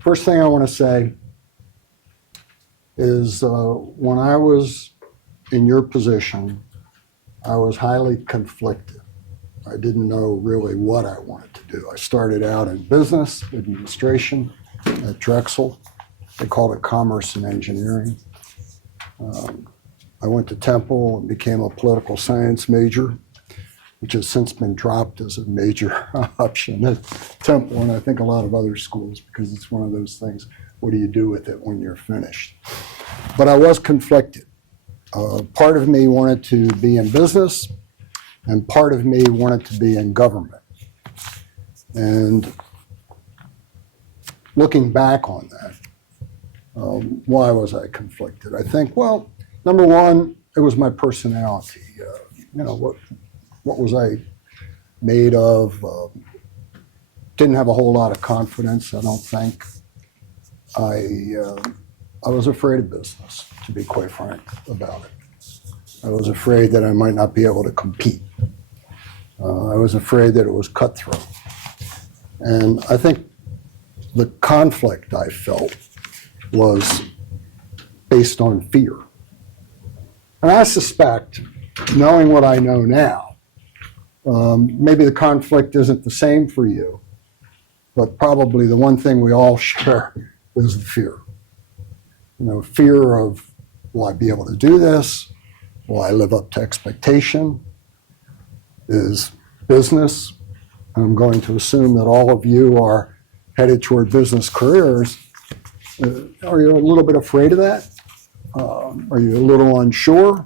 First thing I want to say is when I was in your position, I was highly conflicted. I didn't know really what I wanted to do. I started out in business administration at Drexel. They called it commerce and engineering. I went to Temple and became a political science major, which has since been dropped as a major option at Temple and I think a lot of other schools, because it's one of those things, what do you do with it when you're finished? But I was conflicted. Part of me wanted to be in business, and part of me wanted to be in government. And looking back on that, why was I conflicted? I think, well, number one, it was my personality. What was I made of? Didn't have a whole lot of confidence, I don't think. I was afraid of business, to be quite frank about it. I was afraid that I might not be able to compete. I was afraid that it was cutthroat. And I think the conflict I felt was based on fear. And I suspect, knowing what I know now, maybe the conflict isn't the same for you, but probably the one thing we all share is the fear. Fear of, will I be able to do this? Will I live up to expectation? Is business, and I'm going to assume that all of you are headed toward business careers, are you a little bit afraid of that? Are you a little unsure?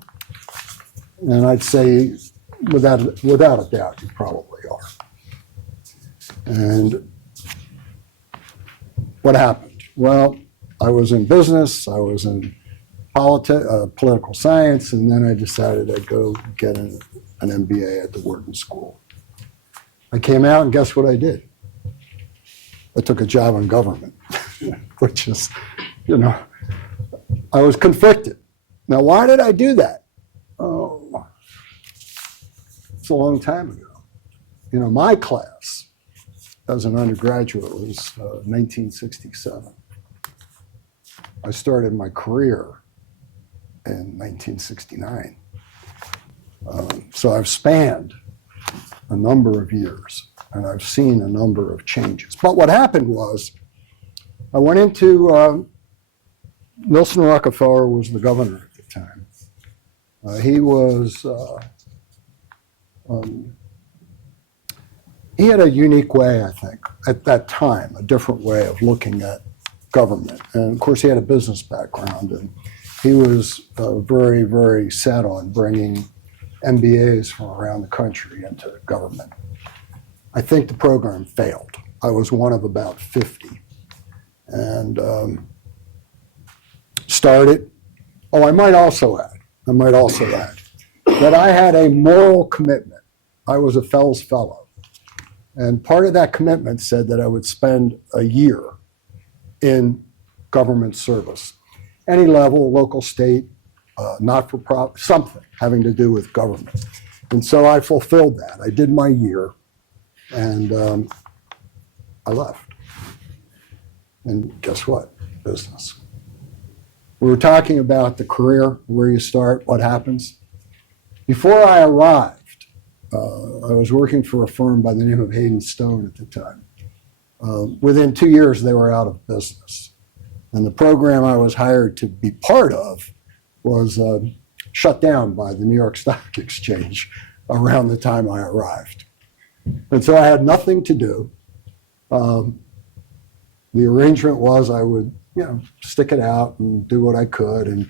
And I'd say without a doubt, you probably are. And what happened? Well, I was in business, I was in political science, and then I decided I'd go get an MBA at the Wharton School. I came out, and guess what I did? I took a job in government, which is, I was conflicted. Now, why did I do that? Oh, it's a long time ago. My class as an undergraduate was 1967. I started my career in 1969. So I've spanned a number of years, and I've seen a number of changes. But what happened was, I went into, Nelson Rockefeller was the governor at the time. He had a unique way, I think, at that time, a different way of looking at government. And of course, he had a business background, and he was very, very set on bringing MBAs from around the country into government. I think the program failed. I was one of about 50. And I might also add that I had a moral commitment. I was a Fellows Fellow. And part of that commitment said that I would spend a year in government service. Any level, local, state, not-for-profit, something having to do with government. And so I fulfilled that. I did my year, and I left. And guess what? Business. We were talking about the career, where you start, what happens. Before I arrived, I was working for a firm by the name of Hayden Stone at the time. Within 2 years, they were out of business. And the program I was hired to be part of was shut down by the New York Stock Exchange around the time I arrived. And so I had nothing to do. The arrangement was I would, stick it out and do what I could. And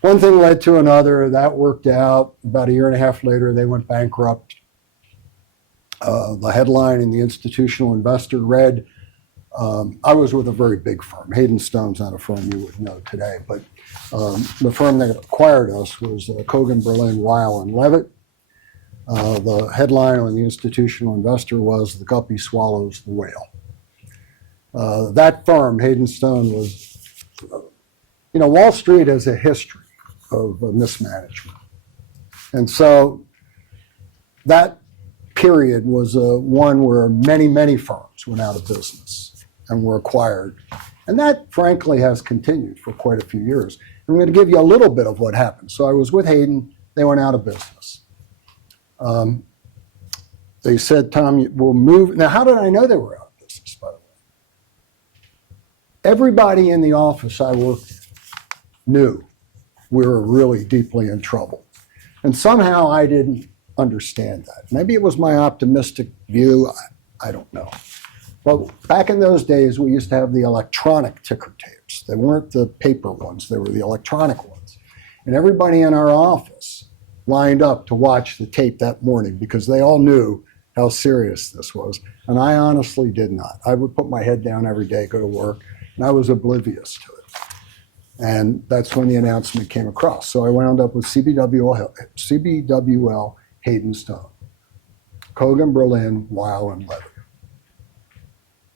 one thing led to another. That worked out. About a year and a half later, they went bankrupt. The headline in the Institutional Investor read, I was with a very big firm. Hayden Stone's not a firm you would know today, but the firm that acquired us was Kogan, Berlin, Weil, and Levitt. The headline on the Institutional Investor was, "The Guppy Swallows the Whale." That firm, Hayden Stone, was, Wall Street has a history of mismanagement. And so that period was one where many, many firms went out of business and were acquired And that, frankly, has continued for quite a few years. I'm going to give you a little bit of what happened. So I was with Hayden. They went out of business. They said, Tom, we'll move. Now, how did I know they were out of business, by the way? Everybody in the office I worked with knew we were really deeply in trouble. And somehow I didn't understand that. Maybe it was my optimistic view. I don't know. Well, back in those days, we used to have the electronic ticker tapes. They weren't the paper ones. They were the electronic ones. And everybody in our office lined up to watch the tape that morning because they all knew how serious this was. And I honestly did not. I would put my head down every day, go to work, and I was oblivious to it. And that's when the announcement came across. So I wound up with CBWL, Hayden Stone, Kogan, Berlin, Weil, and Levy.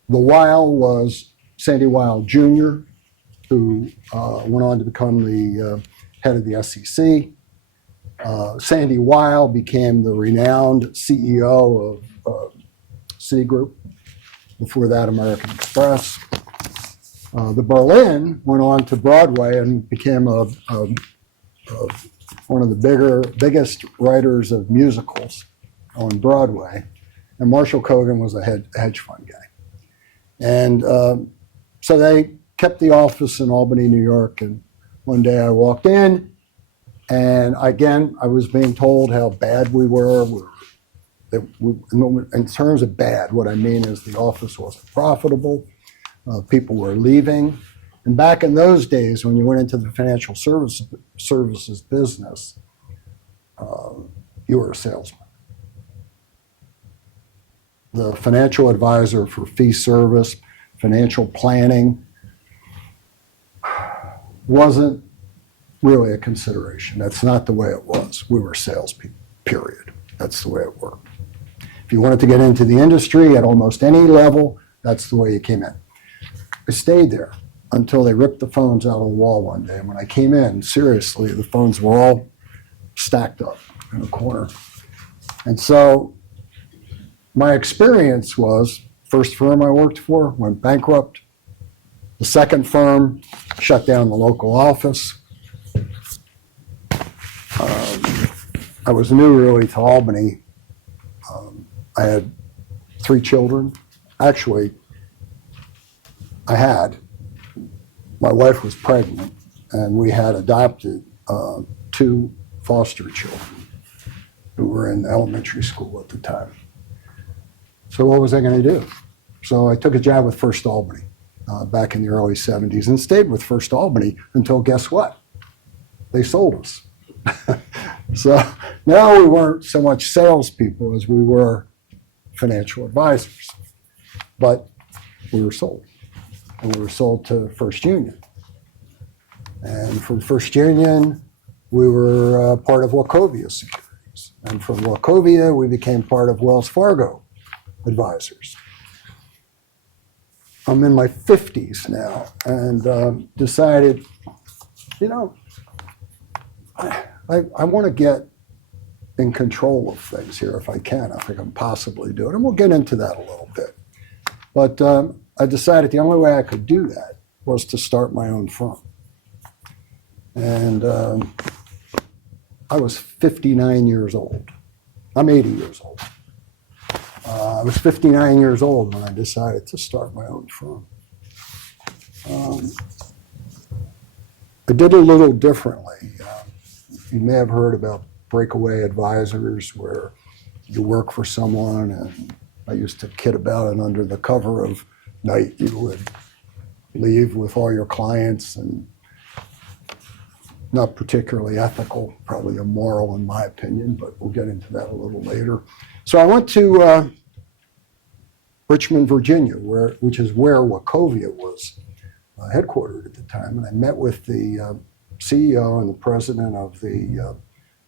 The Weil was Sandy Weil Jr., who went on to become the head of the SEC. Sandy Weil became the renowned CEO of Citigroup, before that American Express. The Berlin went on to Broadway and became one of the biggest writers of musicals on Broadway. And Marshall Kogan was a hedge fund guy. And so they kept the office in Albany, New York. And one day I walked in, and again, I was being told how bad we were. In terms of bad, what I mean is the office wasn't profitable. People were leaving. And back in those days, when you went into the financial services business, you were a salesman. The financial advisor for fee service, financial planning, wasn't really a consideration. That's not the way it was. We were salespeople, period. That's the way it worked. If you wanted to get into the industry at almost any level, that's the way you came in. I stayed there until they ripped the phones out of the wall one day. And when I came in, seriously, the phones were all stacked up in a corner. And so my experience was, first firm I worked for went bankrupt. The second firm shut down the local office. I was new really to Albany. I had 3 children. Actually, my wife was pregnant, and we had adopted 2 foster children who were in elementary school at the time. So what was I going to do? So I took a job with First Albany back in the early 70s and stayed with First Albany until, guess what? They sold us. So now we weren't so much salespeople as we were financial advisors, but we were sold. And we were sold to First Union. And from First Union, we were part of Wachovia Securities. And from Wachovia, we became part of Wells Fargo Advisors. I'm in my 50s now and decided, I want to get in control of things here if I can possibly do it. And we'll get into that a little bit. But I decided the only way I could do that was to start my own firm. And I was 59 years old. I'm 80 years old. I was 59 years old when I decided to start my own firm. I did it a little differently. You may have heard about breakaway advisors where you work for someone, and I used to kid about it. Under the cover of night, you would leave with all your clients, and not particularly ethical, probably immoral in my opinion, but we'll get into that a little later. So I went to Richmond, Virginia, which is where Wachovia was headquartered at the time, and I met with the CEO and the president of the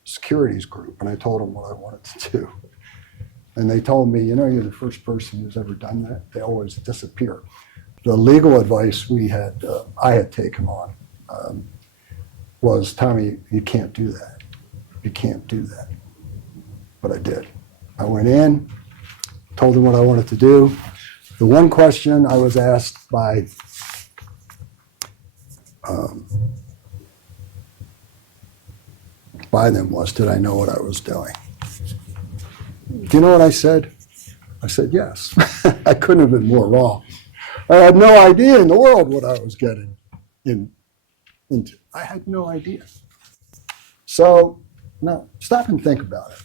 securities group, and I told them what I wanted to do. And they told me, you're the first person who's ever done that. They always disappear. The legal advice I had taken on was, Tommy, you can't do that. You can't do that. But I did. I went in, told them what I wanted to do. The one question I was asked by um, by them was, did I know what I was doing? Do you know what I said? I said, yes. I couldn't have been more wrong. I had no idea in the world what I was getting into. I had no idea. So, now, stop and think about it.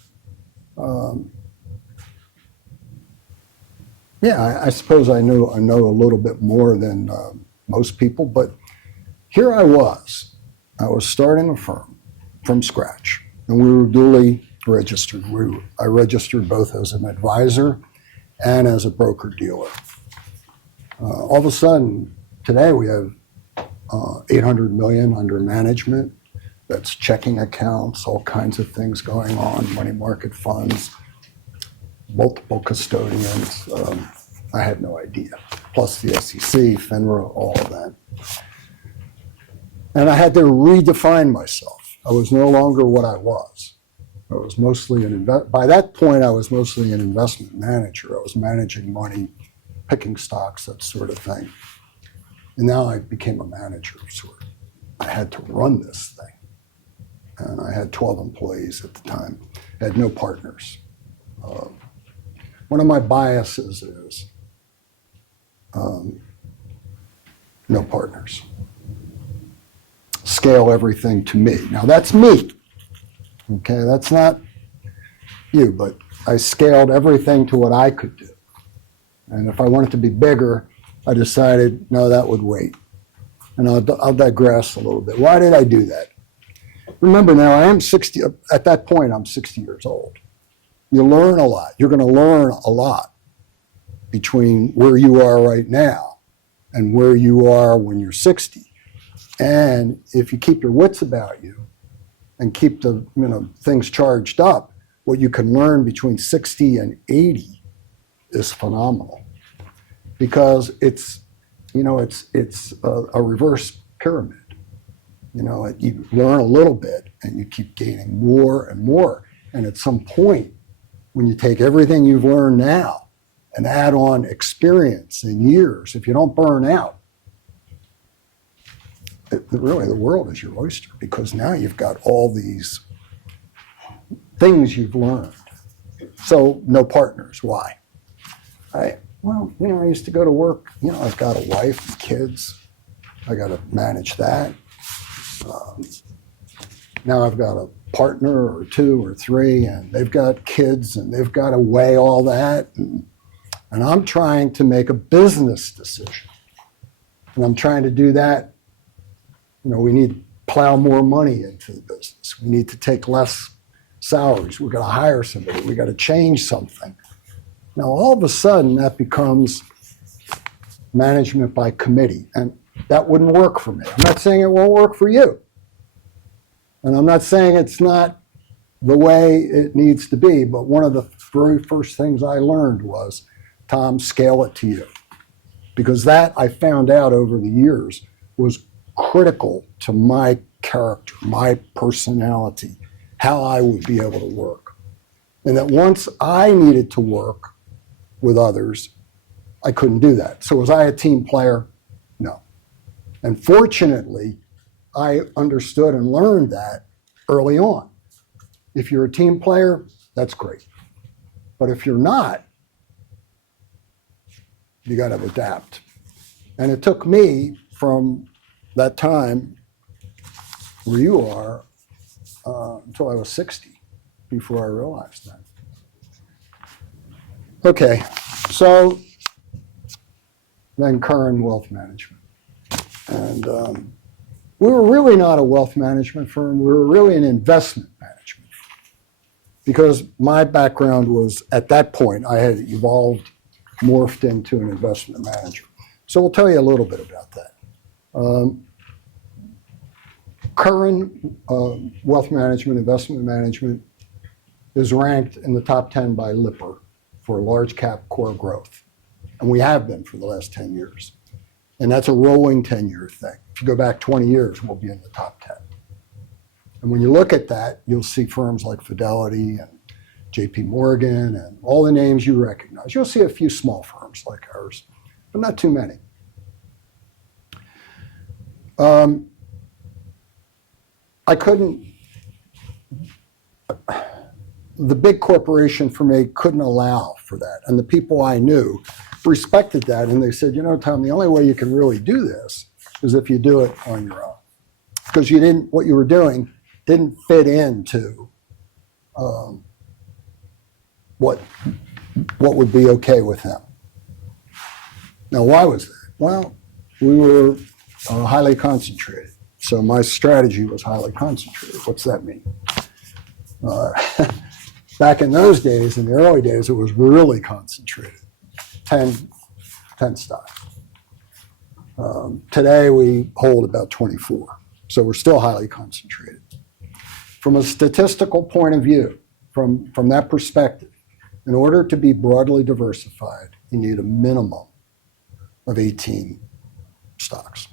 Yeah, I suppose I know a little bit more than most people, but here I was. I was starting a firm from scratch, and we were duly registered. I registered both as an advisor and as a broker-dealer. All of a sudden, today we have 800 million under management. That's checking accounts, all kinds of things going on, money market funds, multiple custodians. I had no idea. Plus the SEC, FINRA, all of that. And I had to redefine myself. I was no longer what I was. I was mostly by that point, I was mostly an investment manager. I was managing money, picking stocks, that sort of thing. And now I became a manager, sort of. I had to run this thing. And I had 12 employees at the time. I had no partners. One of my biases is no partners. Scale everything to me. Now that's me. Okay, that's not you, but I scaled everything to what I could do. And if I wanted to be bigger, I decided, no, that would wait. And I'll digress a little bit. Why did I do that? Remember now, I am 60, at that point, I'm 60 years old. You learn a lot. You're going to learn a lot between where you are right now and where you are when you're 60. And if you keep your wits about you and keep the things charged up, what you can learn between 60 and 80 is phenomenal, because it's a reverse pyramid. You learn a little bit and you keep gaining more and more. And at some point, when you take everything you've learned now and add on experience and years, if you don't burn out, really the world is your oyster, because now you've got all these things you've learned. So no partners. Why? I used to go to work. I've got a wife and kids. I got to manage that. Now I've got a partner or two or three, and they've got kids, and they've got to weigh all that. And I'm trying to make a business decision. And I'm trying to do that. We need to plow more money into the business. We need to take less salaries. We've got to hire somebody. We've got to change something. Now, all of a sudden, that becomes management by committee. And that wouldn't work for me. I'm not saying it won't work for you. And I'm not saying it's not the way it needs to be, but one of the very first things I learned was, Tom, scale it to you. Because that, I found out over the years, was critical to my character, my personality, how I would be able to work. And that once I needed to work with others, I couldn't do that. So was I a team player? No. And fortunately, I understood and learned that early on. If you're a team player, that's great. But if you're not, you got to adapt. And it took me from that time where you are until I was 60 before I realized that. Okay, so then Curran Wealth Management. And we were really not a wealth management firm. We were really an investment management firm. Because my background was, at that point, I had evolved, morphed into an investment manager. So we'll tell you a little bit about that. Curran Wealth Management, Investment Management, is ranked in the top 10 by Lipper for large cap core growth. And we have been for the last 10 years. And that's a rolling 10-year thing. If you go back 20 years, we'll be in the top 10. And when you look at that, you'll see firms like Fidelity and JP Morgan and all the names you recognize. You'll see a few small firms like ours, but not too many. I couldn't, the big corporation for me couldn't allow for that. And the people I knew respected that. And they said, you know, Tom, the only way you can really do this is if you do it on your own. Because you didn't, what you were doing didn't fit into what would be okay with them. Now, why was that? Well, we were highly concentrated. So my strategy was highly concentrated. What's that mean? Back in those days, in the early days, it was really concentrated, 10 stocks. Today, we hold about 24. So we're still highly concentrated. From a statistical point of view, from that perspective, in order to be broadly diversified, you need a minimum of 18 stocks.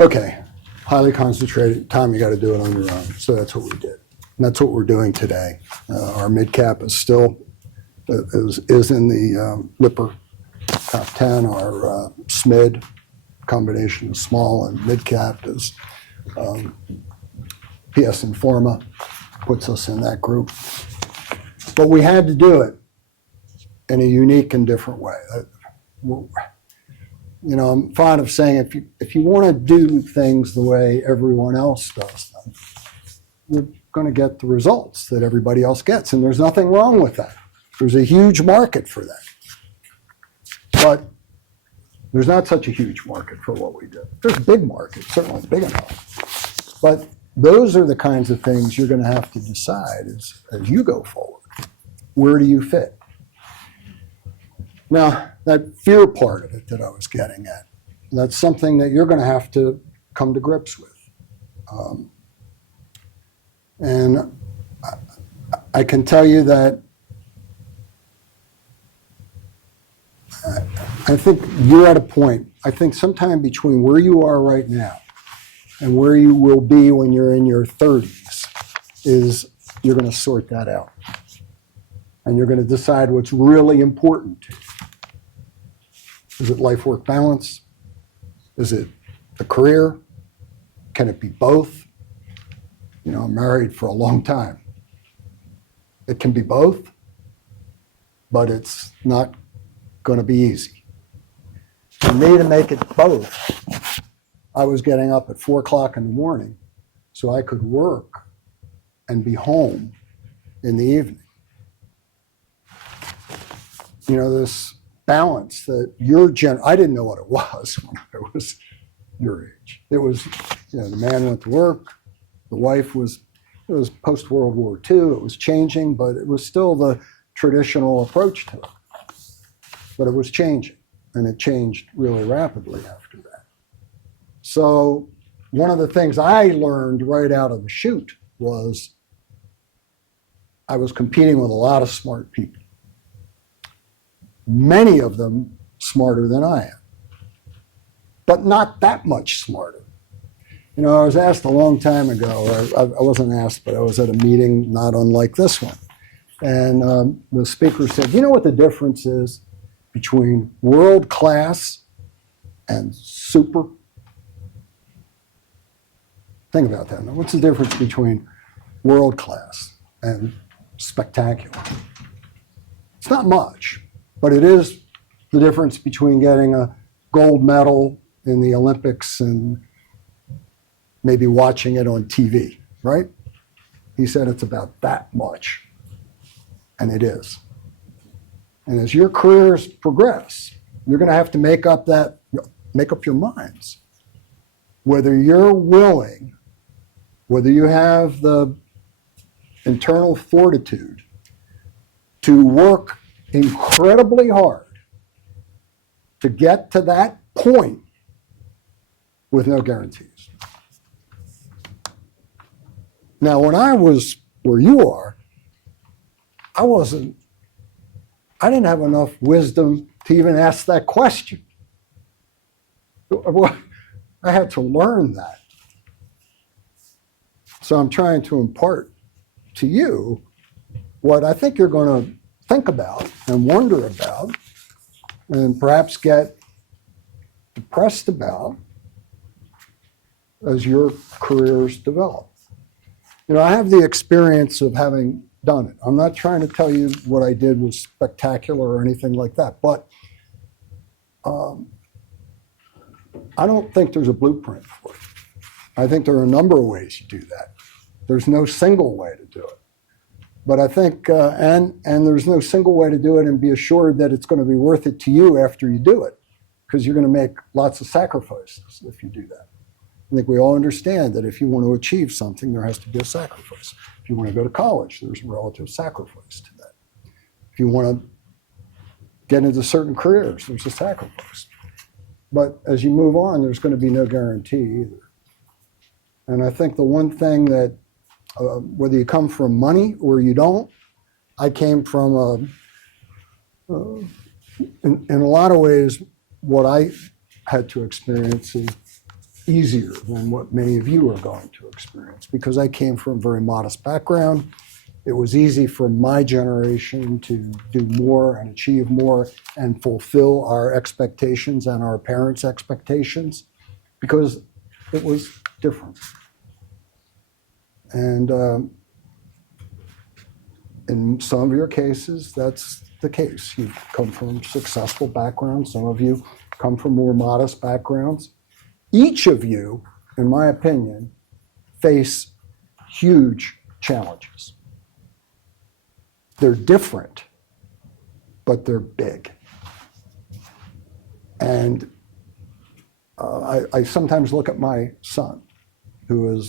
Okay, highly concentrated. Tom, you got to do it on your own. So that's what we did. And that's what we're doing today. Our mid cap is still is in the Lipper top 10. Our SMID, combination of small and mid cap, is PS Informa, puts us in that group. But we had to do it in a unique and different way. You know, I'm fond of saying if you want to do things the way everyone else does them, you're going to get the results that everybody else gets. And there's nothing wrong with that. There's a huge market for that. But there's not such a huge market for what we do. There's a big market, certainly big enough. But those are the kinds of things you're going to have to decide as you go forward. Where do you fit? Now, that fear part of it that I was getting at, that's something that you're going to have to come to grips with. And I can tell you that I think you're at a point, I think sometime between where you are right now and where you will be when you're in your 30s is you're going to sort that out. And you're going to decide what's really important to you. Is it life-work balance? Is it a career? Can it be both? You know, I'm married for a long time. It can be both, but it's not going to be easy. For me to make it both, I was getting up at 4 o'clock in the morning so I could work and be home in the evening. You know, this balance that I didn't know what it was when I was your age. It was, you know, the man went to work, the wife it was post-World War II, it was changing, but it was still the traditional approach to it. But it was changing, and it changed really rapidly after that. So one of the things I learned right out of the chute was I was competing with a lot of smart people. Many of them smarter than I am, but not that much smarter. You know, I was asked a long time ago, or I wasn't asked, but I was at a meeting not unlike this one. And the speaker said, you know what the difference is between world class and super? Think about that. Now, what's the difference between world class and spectacular? It's not much. But it is the difference between getting a gold medal in the Olympics and maybe watching it on TV, right? He said it's about that much, and it is. And as your careers progress, you're going to have to make up your minds. Whether you're willing, whether you have the internal fortitude to work incredibly hard to get to that point with no guarantees. Now, when I was where you are, I didn't have enough wisdom to even ask that question. I had to learn that. So I'm trying to impart to you what I think you're going to think about and wonder about, and perhaps get impressed about as your careers develop. You know, I have the experience of having done it. I'm not trying to tell you what I did was spectacular or anything like that, but I don't think there's a blueprint for it. I think there are a number of ways you do that. There's no single way to do it. But I think, and there's no single way to do it and be assured that it's going to be worth it to you after you do it, because you're going to make lots of sacrifices if you do that. I think we all understand that if you want to achieve something, there has to be a sacrifice. If you want to go to college, there's a relative sacrifice to that. If you want to get into certain careers, there's a sacrifice. But as you move on, there's going to be no guarantee either. And I think the one thing that, whether you come from money or you don't, I came from, in a lot of ways, what I had to experience is easier than what many of you are going to experience, because I came from a very modest background. It was easy for my generation to do more and achieve more and fulfill our expectations and our parents' expectations, because it was different. And in some of your cases, that's the case. You come from successful backgrounds. Some of you come from more modest backgrounds. Each of you, in my opinion, face huge challenges. They're different, but they're big. And I sometimes look at my son, who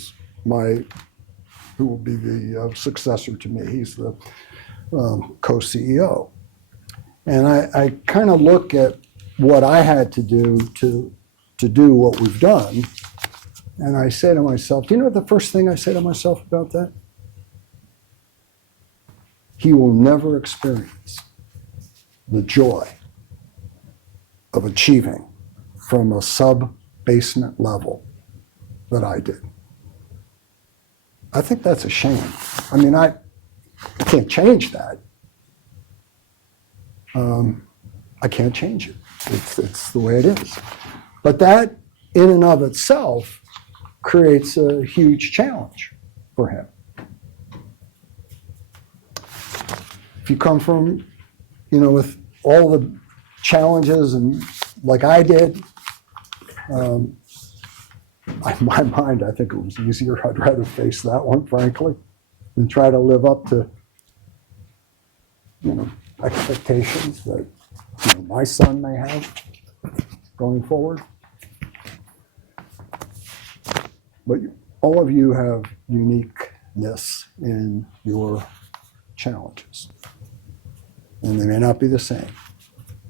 will be the successor to me. He's the co-CEO. And I kind of look at what I had to do to do what we've done. And I say to myself, do you know what the first thing I say to myself about that? He will never experience the joy of achieving from a sub-basement level that I did. I think that's a shame. I mean, I can't change that. I can't change it. It's the way it is. But that, in and of itself, creates a huge challenge for him. If you come from, with all the challenges and like I did, in my mind, I think it was easier. I'd rather face that one, frankly, than try to live up to, expectations that my son may have going forward. But all of you have uniqueness in your challenges. And they may not be the same,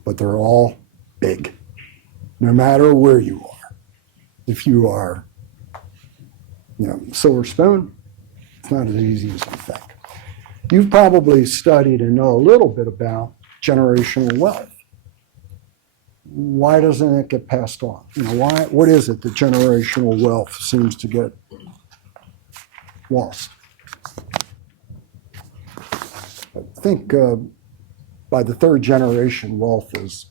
but they're all big, no matter where you are. If you are, silver spoon, it's not as easy as you think. You've probably studied and know a little bit about generational wealth. Why doesn't it get passed on? What is it that generational wealth seems to get lost? I think by the third generation, wealth is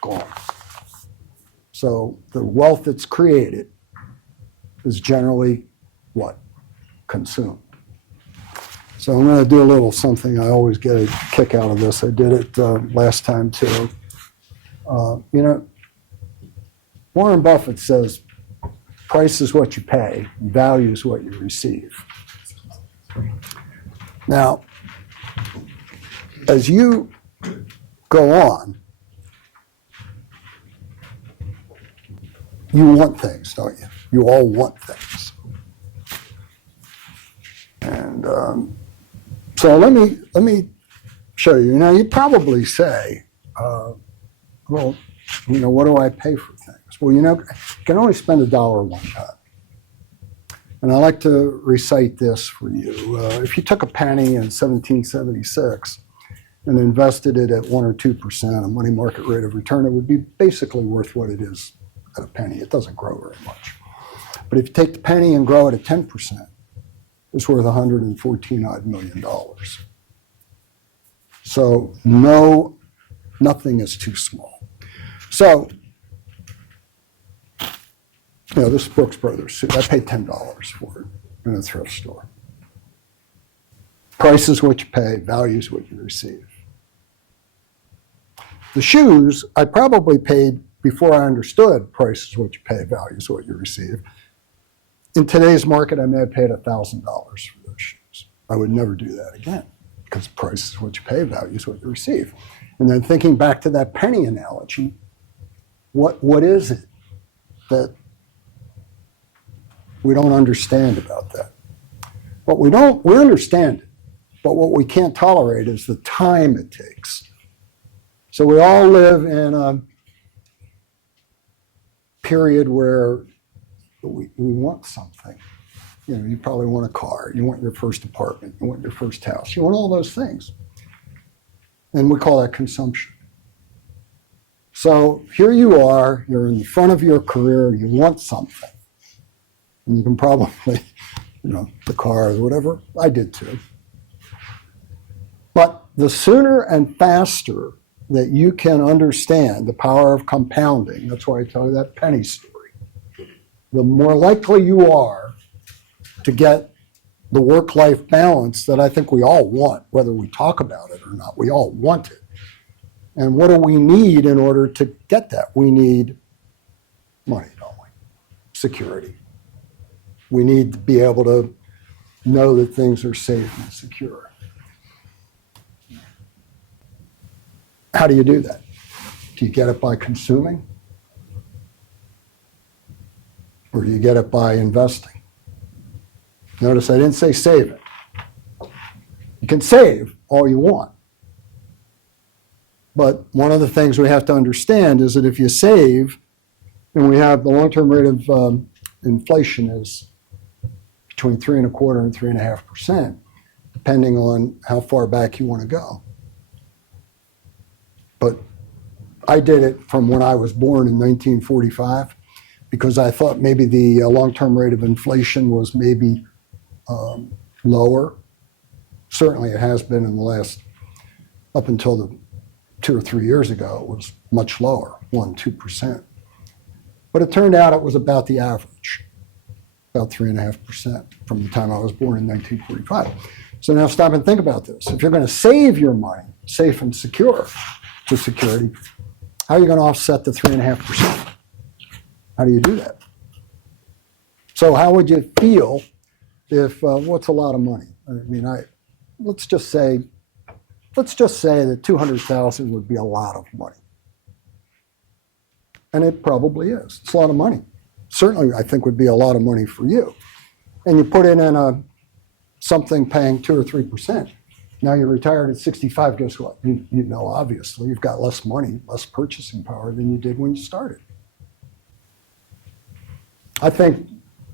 gone. So the wealth that's created is generally what? Consumed. So I'm going to do a little something. I always get a kick out of this. I did it last time too. Warren Buffett says, price is what you pay, value is what you receive. Now, as you go on, you want things, don't you? You all want things. And so let me show you. Now, you probably say, well, what do I pay for things? Well, you can only spend $1 one time. And I like to recite this for you. If you took a penny in 1776 and invested it at 1 or 2%, a money market rate of return, it would be basically worth what it is at a penny. It doesn't grow very much. But if you take the penny and grow it at 10%, it's worth $114 million. So nothing is too small. So This Brooks Brothers suit, I paid $10 for it in a thrift store. Price is what you pay, value is what you receive. The shoes, I probably paid before I understood price is what you pay, value is what you receive. In today's market, I may have paid $1,000 for those shoes. I would never do that again because price is what you pay, value is what you receive. And then thinking back to that penny analogy, what is it that we don't understand about that? We understand it, but what we can't tolerate is the time it takes. So we all live in a period where we want something. You probably want a car, you want your first apartment, you want your first house, you want all those things. And we call that consumption. So here you are, you're in the front of your career, you want something. And you can probably, the car or whatever, I did too. But the sooner and faster that you can understand the power of compounding, that's why I tell you that penny story, the more likely you are to get the work-life balance that I think we all want, whether we talk about it or not. We all want it. And what do we need in order to get that? We need money, don't we? Security. We need to be able to know that things are safe and secure. How do you do that? Do you get it by consuming? Or do you get it by investing? Notice I didn't say save it. You can save all you want. But one of the things we have to understand is that if you save, and we have the long-term rate of inflation is between 3.25% and 3.5%, depending on how far back you want to go. But I did it from when I was born in 1945 because I thought maybe the long-term rate of inflation was maybe lower. Certainly it has been in the last, up until the 2 or 3 years ago, it was much lower, 1-2%. But it turned out it was about the average, about 3.5% from the time I was born in 1945. So now stop and think about this. If you're going to save your money, safe and secure to security, how are you going to offset the 3.5%? How do you do that? So how would you feel if, what's a lot of money? I mean, let's just say that 200,000 would be a lot of money. And it probably is. It's a lot of money. Certainly, I think would be a lot of money for you. And you put it in something paying 2 or 3%. Now you're retired at 65, guess what? You know, obviously, you've got less money, less purchasing power than you did when you started.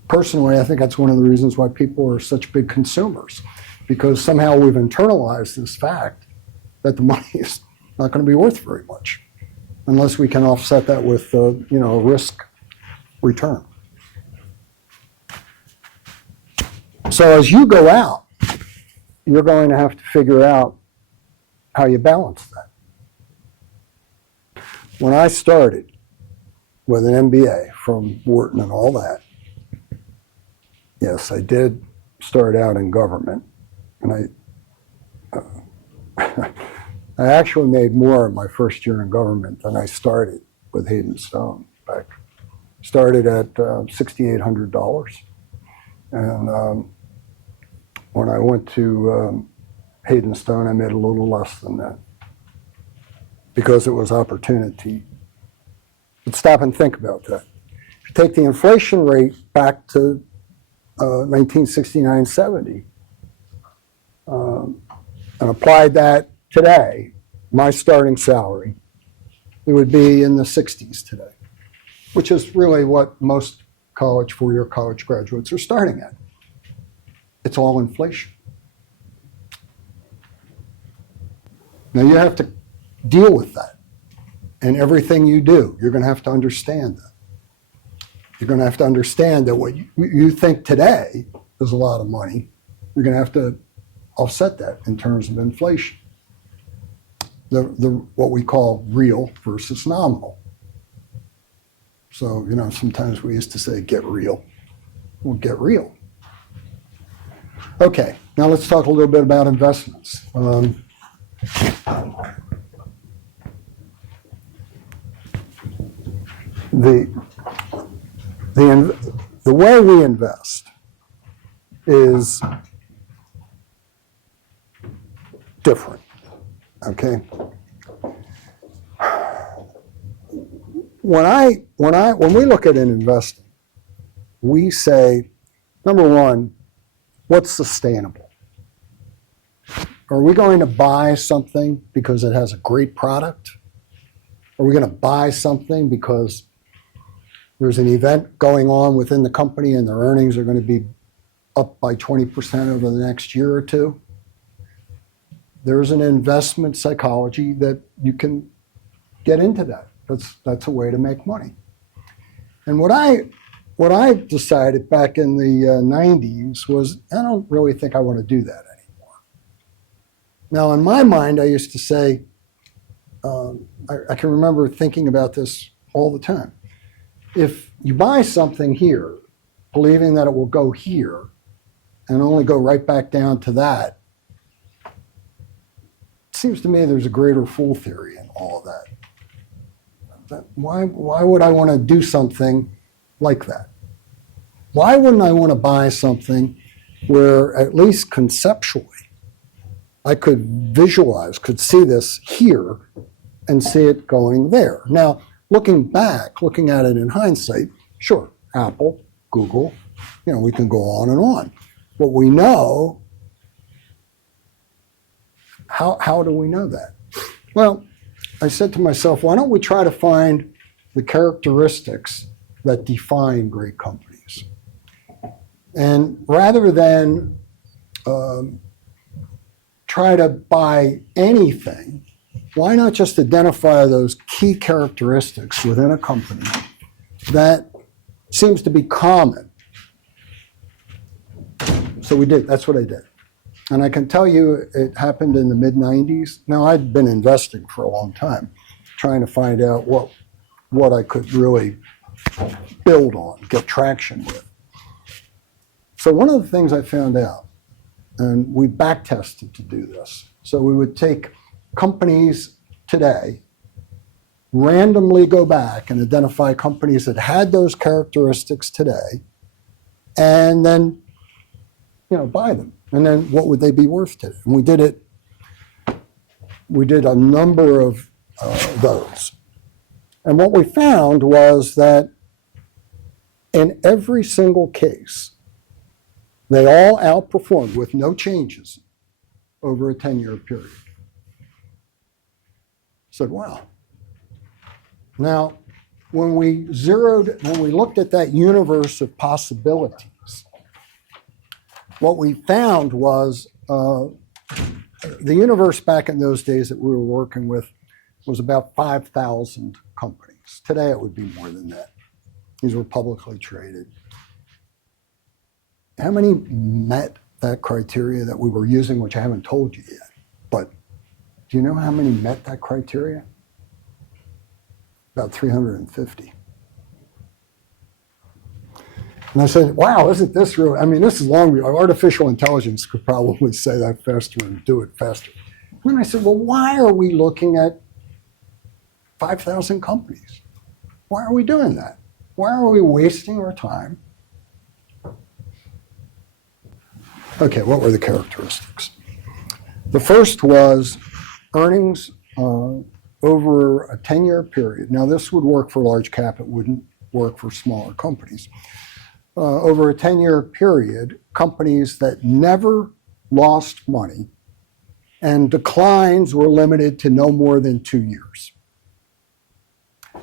Personally, I think that's one of the reasons why people are such big consumers, because somehow we've internalized this fact that the money is not going to be worth very much unless we can offset that with, risk return. So as you go out, you're going to have to figure out how you balance that. When I started with an MBA from Wharton and all that, yes, I did start out in government, and I actually made more in my first year in government than I started with Hayden Stone. Started at $6,800, and when I went to Hayden Stone, I made a little less than that because it was opportunity. But stop and think about that. If you take the inflation rate back to 1969-70 and applied that today, my starting salary, it would be in the 60s today, which is really what most four-year college graduates are starting at. It's all inflation. Now you have to deal with that. And everything you do, you're going to have to understand that. You're going to have to understand that what you think today is a lot of money, you're going to have to offset that in terms of inflation. What we call real versus nominal. So, sometimes we used to say, get real. Well, get real. Okay, now let's talk a little bit about investments. The way we invest is different, okay? When we look at an investing, we say, number one, what's sustainable? Are we going to buy something because it has a great product? Are we going to buy something because there's an event going on within the company and their earnings are going to be up by 20% over the next year or two? There's an investment psychology that you can get into that. That's a way to make money. And what I decided back in the 90s was, I don't really think I want to do that anymore. Now, in my mind, I used to say, I can remember thinking about this all the time. If you buy something here, believing that it will go here and only go right back down to that, it seems to me there's a greater fool theory in all of that. Why would I want to do something like that? Why wouldn't I want to buy something where, at least conceptually, I could visualize, could see this here and see it going there? Now, looking back, looking at it in hindsight, sure, Apple, Google, we can go on and on. But we know, how do we know that? Well, I said to myself, why don't we try to find the characteristics that define great companies? And rather than try to buy anything, why not just identify those key characteristics within a company that seems to be common? So we did. That's what I did. And I can tell you it happened in the mid-90s. Now, I'd been investing for a long time, trying to find out what I could really build on, get traction with. So one of the things I found out, and we back-tested to do this, so we would take companies today, randomly go back and identify companies that had those characteristics today, and then buy them. And then what would they be worth today? And we did it. We did a number of those. And what we found was that in every single case, they all outperformed with no changes over a 10-year period. I said, wow. Now, when we looked at that universe of possibilities, what we found was the universe back in those days that we were working with was about 5,000 companies. Today it would be more than that. These were publicly traded. How many met that criteria that we were using, which I haven't told you yet? But do you know how many met that criteria? About 350. And I said, wow, isn't this real? I mean, this is long. Artificial intelligence could probably say that faster and do it faster. And I said, well, why are we looking at 5,000 companies? Why are we doing that? Why are we wasting our time? Okay, what were the characteristics? The first was earnings over a 10-year period. Now, this would work for large cap. It wouldn't work for smaller companies. Over a 10-year period, companies that never lost money and declines were limited to no more than 2 years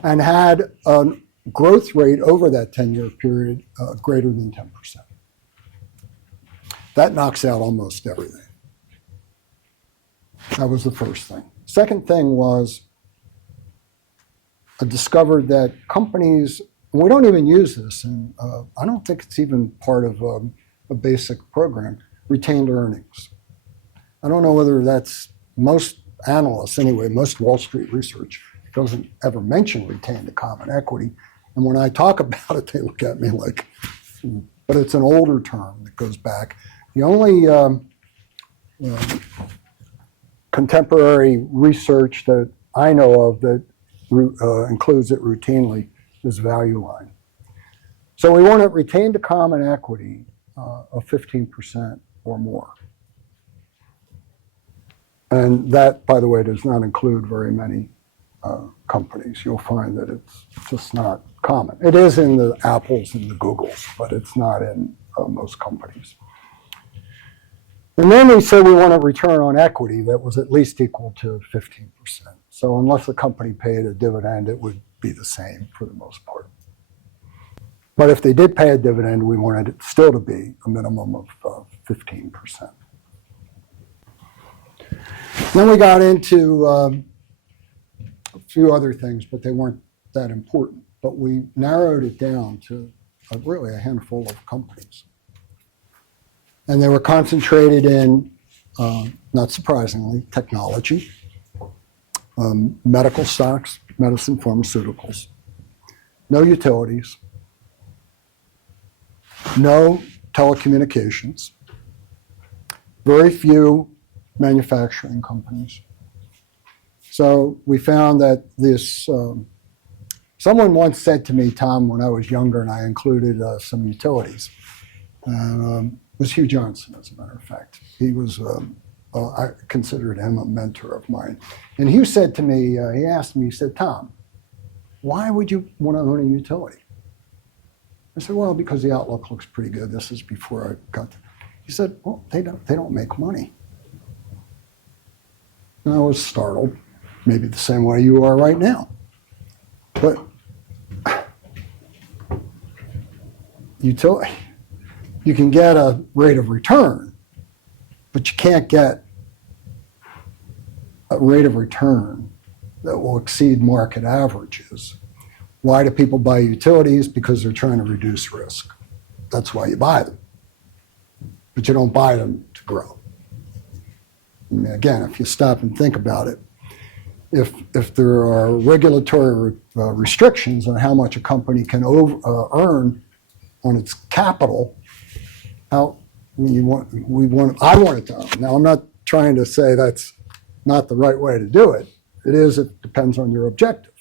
and had a growth rate over that 10-year period greater than 10%. That knocks out almost everything. That was the first thing. Second thing was I discovered that companies, and we don't even use this, and I don't think it's even part of a basic program, retained earnings. I don't know whether that's, most analysts anyway, most Wall Street research doesn't ever mention retained common equity. And when I talk about it, they look at me like, but it's an older term that goes back. The only contemporary research that I know of that includes it routinely is value line. So we want to retain the common equity of 15% or more. And that, by the way, does not include very many companies. You'll find that it's just not common. It is in the Apples and the Googles, but it's not in most companies. And then we said we want a return on equity that was at least equal to 15%. So unless the company paid a dividend, it would be the same for the most part. But if they did pay a dividend, we wanted it still to be a minimum of 15%. Then we got into a few other things, but they weren't that important. But we narrowed it down to really a handful of companies. And they were concentrated in, not surprisingly, technology, medical stocks, medicine, pharmaceuticals, no utilities, no telecommunications, very few manufacturing companies. So we found that this, someone once said to me, Tom, when I was younger and I included some utilities, and it was Hugh Johnson, as a matter of fact. He was, I considered him a mentor of mine. And Hugh said to me, he asked me, he said, Tom, why would you want to own a utility? I said, well, because the outlook looks pretty good. This is before I got to. He said, well, they don't make money. And I was startled, maybe the same way you are right now. But utility, you can get a rate of return, but you can't get a rate of return that will exceed market averages. Why do people buy utilities? Because they're trying to reduce risk. That's why you buy them. But you don't buy them to grow. I mean, again, if you stop and think about it, if there are regulatory restrictions on how much a company can earn on its capital, I want it to own. Now, I'm not trying to say that's not the right way to do it. It is, it depends on your objective.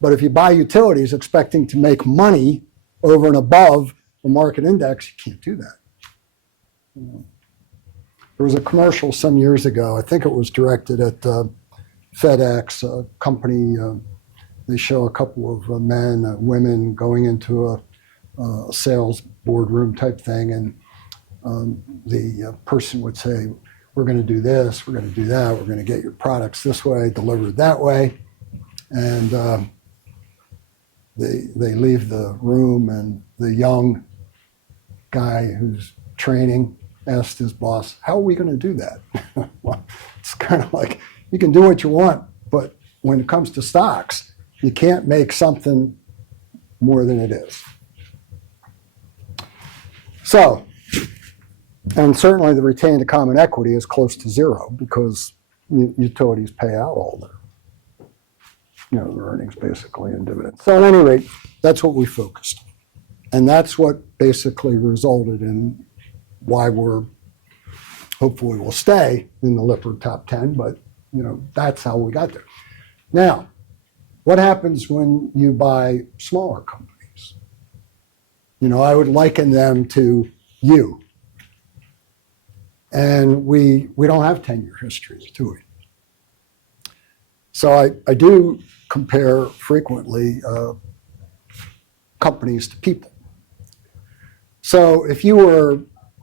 But if you buy utilities expecting to make money over and above the market index, you can't do that. There was a commercial some years ago, I think it was directed at FedEx, a company. They show a couple of men, women going into a sales boardroom type thing, and the person would say, we're going to do this, we're going to do that, we're going to get your products this way, delivered that way. And they leave the room, and the young guy who's training asked his boss, how are we going to do that? Well, it's kind of like, you can do what you want, but when it comes to stocks, you can't make something more than it is. So, and certainly the retained common equity is close to zero because utilities pay out all their earnings basically in dividends. So at any rate, that's what we focused. And that's what basically resulted in why we're, hopefully we'll stay in the Lipper top 10, but that's how we got there. Now, what happens when you buy smaller companies? I would liken them to you. And we don't have 10-year histories, do we? So I do compare frequently companies to people. So if you were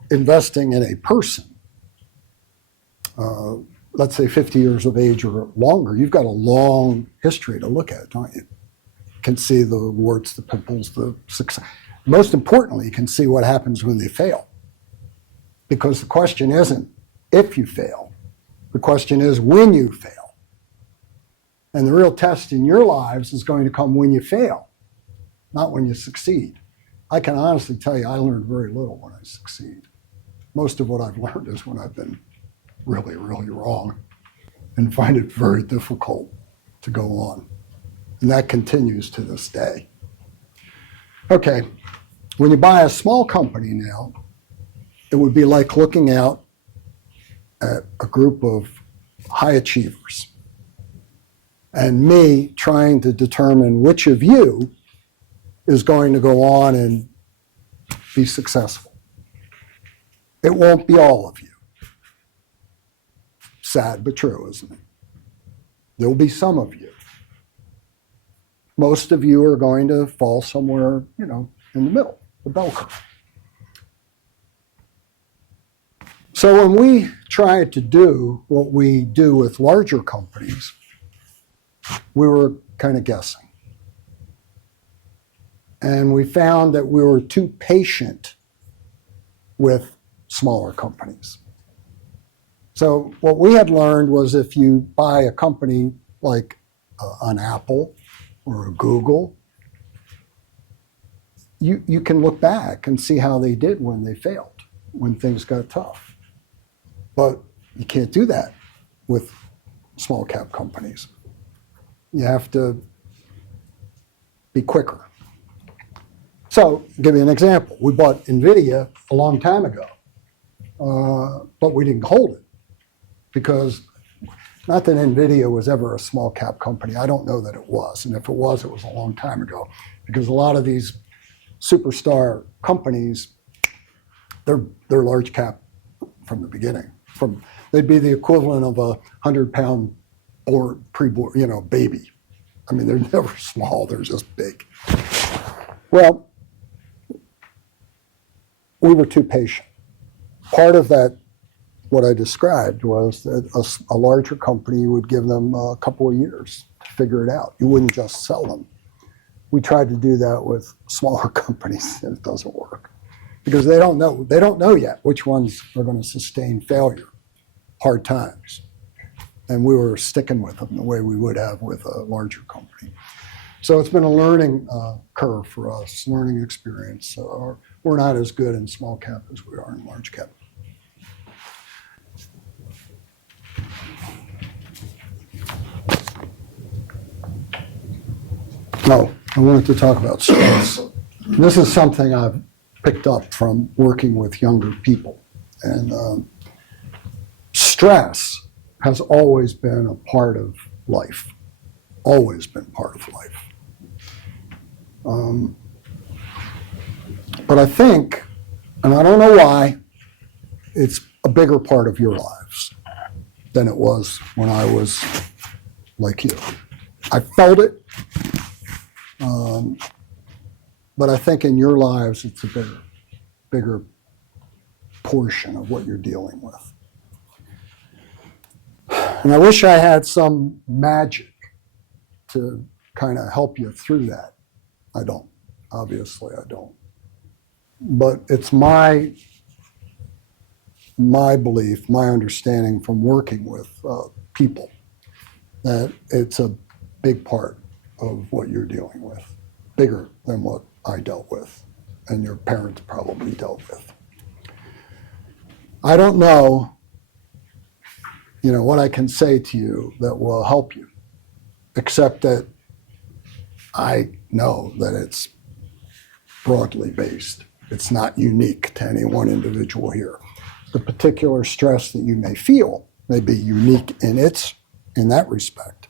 investing in a person, let's say 50 years of age or longer, you've got a long history to look at, don't you? You can see the warts, the pimples, the success. Most importantly, you can see what happens when they fail. Because the question isn't if you fail, the question is when you fail. And the real test in your lives is going to come when you fail, not when you succeed. I can honestly tell you I learned very little when I succeed. Most of what I've learned is when I've been really, really wrong and find it very difficult to go on. And that continues to this day. Okay, when you buy a small company now, it would be like looking out at a group of high achievers and me trying to determine which of you is going to go on and be successful. It won't be all of you. Sad but true, isn't it? There will be some of you. Most of you are going to fall somewhere, in the middle, the bell curve. So when we try to do what we do with larger companies, we were kind of guessing. And we found that we were too patient with smaller companies. So what we had learned was if you buy a company like an Apple or a Google, you can look back and see how they did when they failed, when things got tough. But you can't do that with small cap companies. You have to be quicker. So, I'll give you an example. We bought NVIDIA a long time ago, but we didn't hold it because not that NVIDIA was ever a small cap company. I don't know that it was. And if it was a long time ago because a lot of these superstar companies, they're large cap from the beginning. They'd be the equivalent of a 100-pound preborn, baby. I mean, they're never small, they're just big. Well, we were too patient. Part of that, what I described, was that a larger company would give them a couple of years to figure it out. You wouldn't just sell them. We tried to do that with smaller companies, and it doesn't work because they don't know. They don't know yet which ones are going to sustain failure, hard times. And we were sticking with them the way we would have with a larger company. So it's been a learning curve for us, learning experience. So we're not as good in small cap as we are in large cap. No, I wanted to talk about stress. This is something I've picked up from working with younger people. And stress has always been a part of life, always been part of life. But I think, and I don't know why, it's a bigger part of your lives than it was when I was like you. I felt it, but I think in your lives it's a bigger portion of what you're dealing with. And I wish I had some magic to kind of help you through that. I don't. Obviously, I don't. But it's my belief, my understanding from working with people that it's a big part of what you're dealing with, bigger than what I dealt with and your parents probably dealt with. I don't know, what I can say to you that will help you, except that I know that it's broadly based. It's not unique to any one individual here. The particular stress that you may feel may be unique in that respect,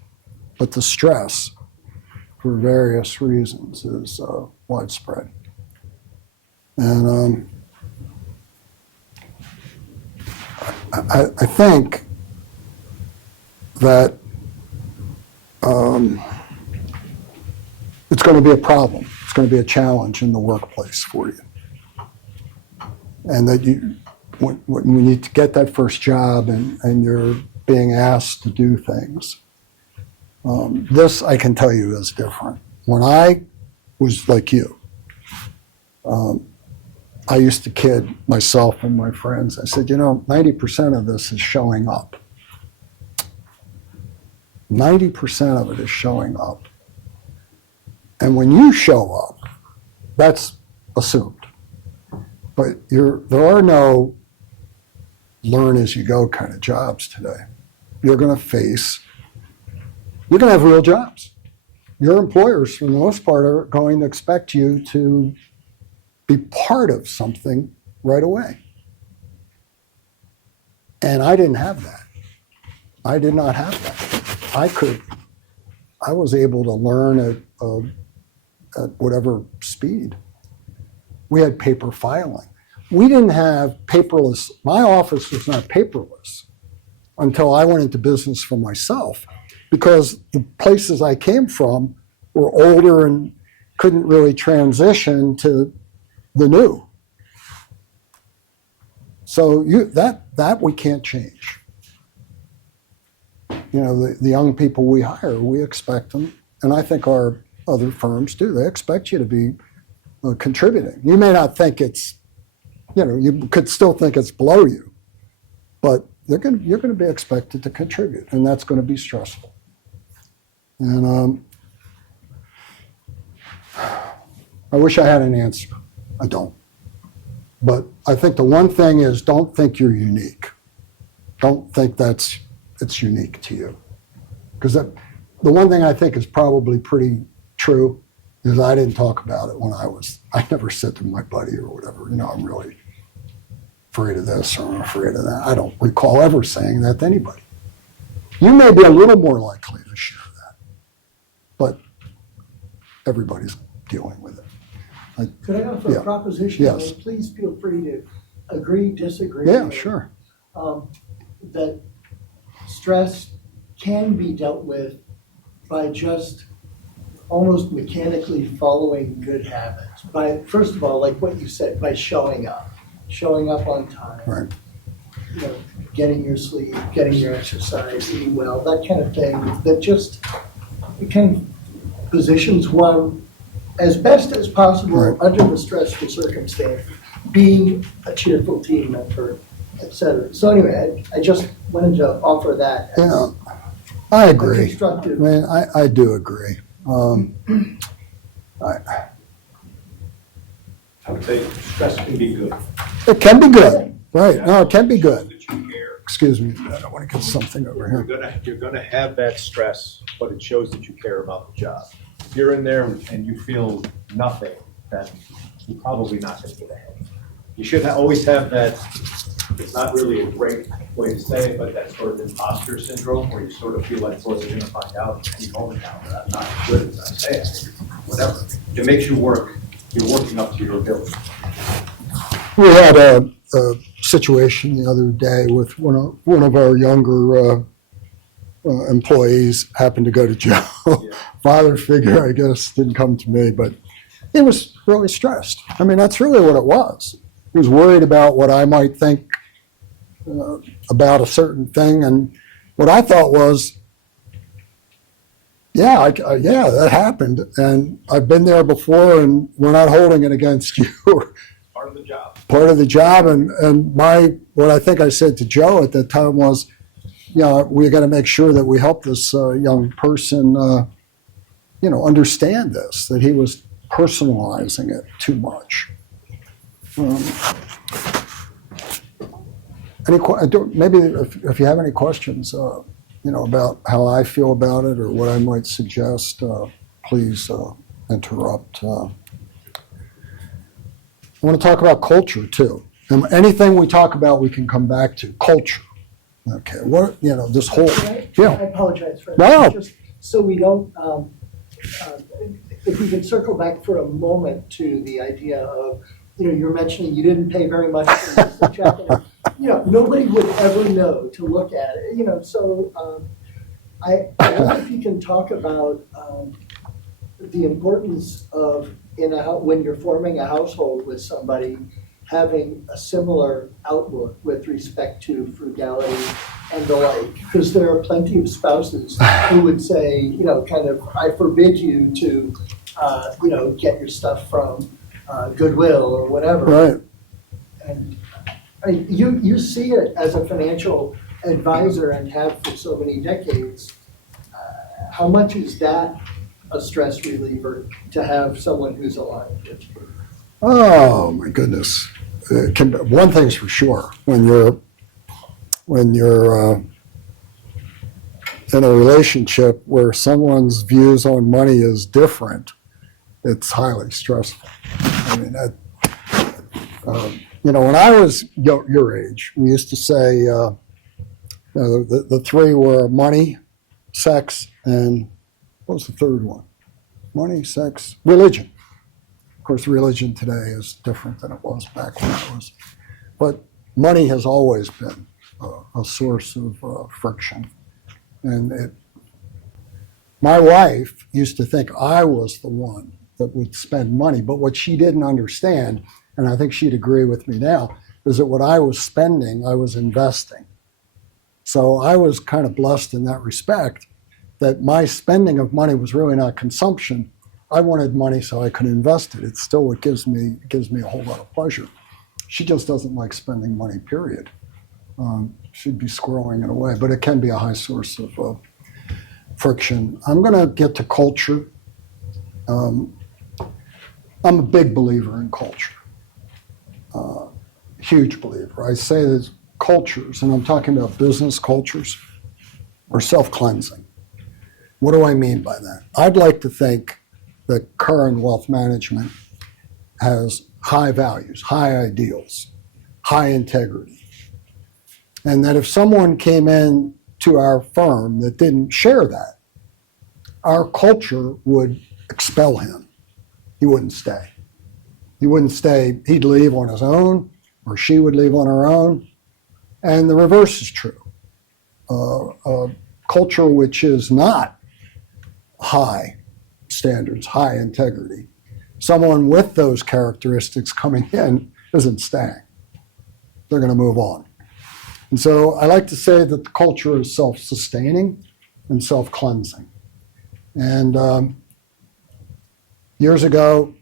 but the stress, for various reasons, is widespread. And I think that it's going to be a problem. It's going to be a challenge in the workplace for you. And that when you need to get that first job and you're being asked to do things, this I can tell you is different. When I was like you, I used to kid myself and my friends. I said, 90% of this is showing up. 90% of it is showing up. And when you show up, that's assumed. But there are no learn as you go kind of jobs today. You're going to have real jobs. your employers, for the most part, are going to expect you to be part of something right away. And I didn't have that. I did not have that. I was able to learn at whatever speed. We had paper filing. We didn't have paperless. My office was not paperless until I went into business for myself, because the places I came from were older and couldn't really transition to the new. So that we can't change. You know, the young people we hire, we expect them, and I think our other firms do. They expect you to be contributing. You may not think it's, you know, you could still think it's below you, but you're going to be expected to contribute, and that's going to be stressful. And I wish I had an answer. I don't. But I think the one thing is, don't think you're unique. Don't think it's unique to you. Because the one thing I think is probably pretty true is I didn't talk about it when I never said to my buddy or whatever, you know, I'm really afraid of this or I'm afraid of that. I don't recall ever saying that to anybody. You may be a little more likely to share that, but everybody's dealing with it. Could I offer a proposition? Yes. Please feel free to agree, disagree. Yeah, sure. That stress can be dealt with by just almost mechanically following good habits. By, first of all, like what you said, by showing up on time, Right. you know, getting your sleep, getting your exercise, eating well, that kind of thing, that just it kind of positions one as best as possible Right. under the stressful circumstance, being a cheerful team member, et cetera. So anyway, I just wanted to offer that as Yeah, I a agree. constructive. I mean, I do agree. I would say stress can be good. It can be good, right? No, it can be good. That you care. Excuse me, I want to get something over You're here. gonna have that stress, but it shows that you care about the job. If you're in there and you feel nothing, then you're probably not gonna get ahead. You should always have that, it's not really a great way to say it, but that sort of imposter syndrome where you sort of feel like, well, you're gonna find out any moment now that I'm not as good as I say I am, whatever. It makes you work, you're working up to your ability. We had a situation the other day with one of our younger employees happened to go to jail. Yeah. Father figure, I guess, didn't come to me, but he was really stressed. I mean, that's really what it was. He was worried about what I might think about a certain thing, and what I thought was, yeah, that happened, and I've been there before, and we're not holding it against you. Part of the job. Part of the job, and what I think I said to Joe at that time was, you know, we got to make sure that we help this young person, you know, understand this, that he was personalizing it too much. Maybe if you have any questions, you know, about how I feel about it or what I might suggest, please interrupt. I want to talk about culture too. And anything we talk about, we can come back to culture. Okay, what, you know, this whole, I yeah. apologize for No. that. Just so we don't, if we could circle back for a moment to the idea of, you know, you're mentioning you didn't pay very much for this check. And, you know, nobody would ever know to look at it, you know, so I wonder if you can talk about the importance of, when you're forming a household with somebody, having a similar outlook with respect to frugality and the like, because there are plenty of spouses who would say, you know, kind of, I forbid you to, you know, get your stuff from Goodwill or whatever. Right. And you see it as a financial advisor and have for so many decades. How much is that a stress reliever to have someone who's aligned with you? Oh my goodness! One thing's for sure: when you're in a relationship where someone's views on money is different, it's highly stressful. I mean, when I was your age, we used to say the three were money, sex, and what was the third one? Money, sex, religion. Of course, religion today is different than it was back when I was. But money has always been a source of friction. And my wife used to think I was the one that would spend money. But what she didn't understand, and I think she'd agree with me now, is that what I was spending, I was investing. So I was kind of blessed in that respect, that my spending of money was really not consumption. I wanted money so I could invest it. It's still what gives me a whole lot of pleasure. She just doesn't like spending money, period. She'd be squirreling it away, but it can be a high source of friction. I'm going to get to culture. I'm a big believer in culture, huge believer. I say that cultures, and I'm talking about business cultures, are self-cleansing. What do I mean by that? I'd like to think that Curran Wealth Management has high values, high ideals, high integrity. And that if someone came in to our firm that didn't share that, our culture would expel him. He wouldn't stay. He wouldn't stay. He'd leave on his own, or she would leave on her own. And the reverse is true. A culture which is not high standards, high integrity, someone with those characteristics coming in isn't staying. They're going to move on. And so I like to say that the culture is self-sustaining and self-cleansing. And years ago,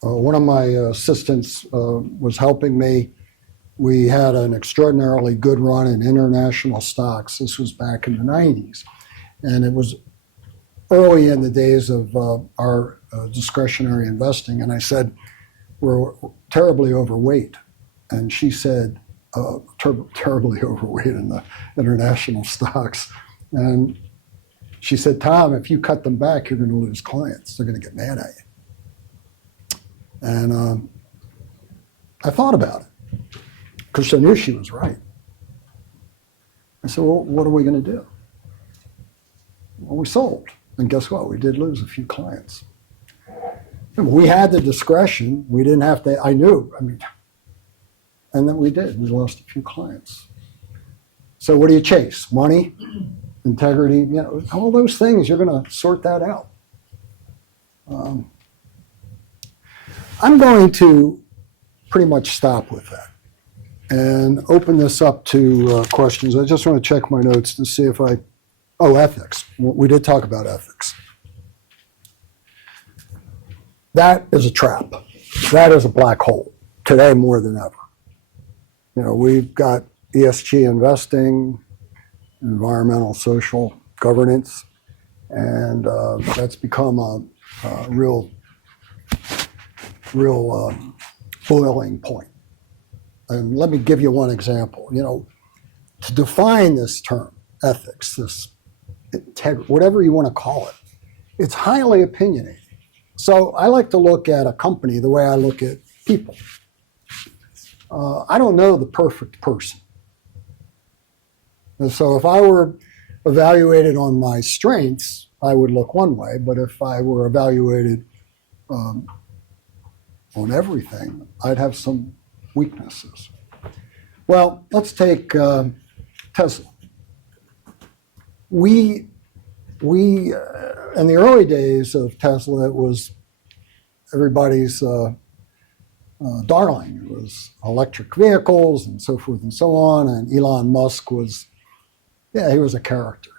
one of my assistants was helping me. We had an extraordinarily good run in international stocks. This was back in the 90s. And it was early in the days of our discretionary investing. And I said, we're terribly overweight. And she said, terribly overweight in the international stocks. And she said, Tom, if you cut them back, you're going to lose clients. They're going to get mad at you. And I thought about it because I knew she was right. I said, well, what are we going to do? Well, we sold. And guess what? We did lose a few clients. We had the discretion. We didn't have to, I knew. And then we did. We lost a few clients. So what do you chase? Money, integrity, all those things. You're going to sort that out. I'm going to pretty much stop with that and open this up to questions. I just want to check my notes to see if ethics. We did talk about ethics. That is a trap. That is a black hole today more than ever. We've got ESG investing, environmental, social governance, and that's become a real boiling point. And let me give you one example. To define this term, ethics, this integrity, whatever you want to call it, it's highly opinionated. So I like to look at a company the way I look at people. I don't know the perfect person. And so if I were evaluated on my strengths, I would look one way. But if I were evaluated on everything, I'd have some weaknesses. Well, let's take Tesla. We in the early days of Tesla, it was everybody's darling. It was electric vehicles and so forth and so on. And Elon Musk was, he was a character.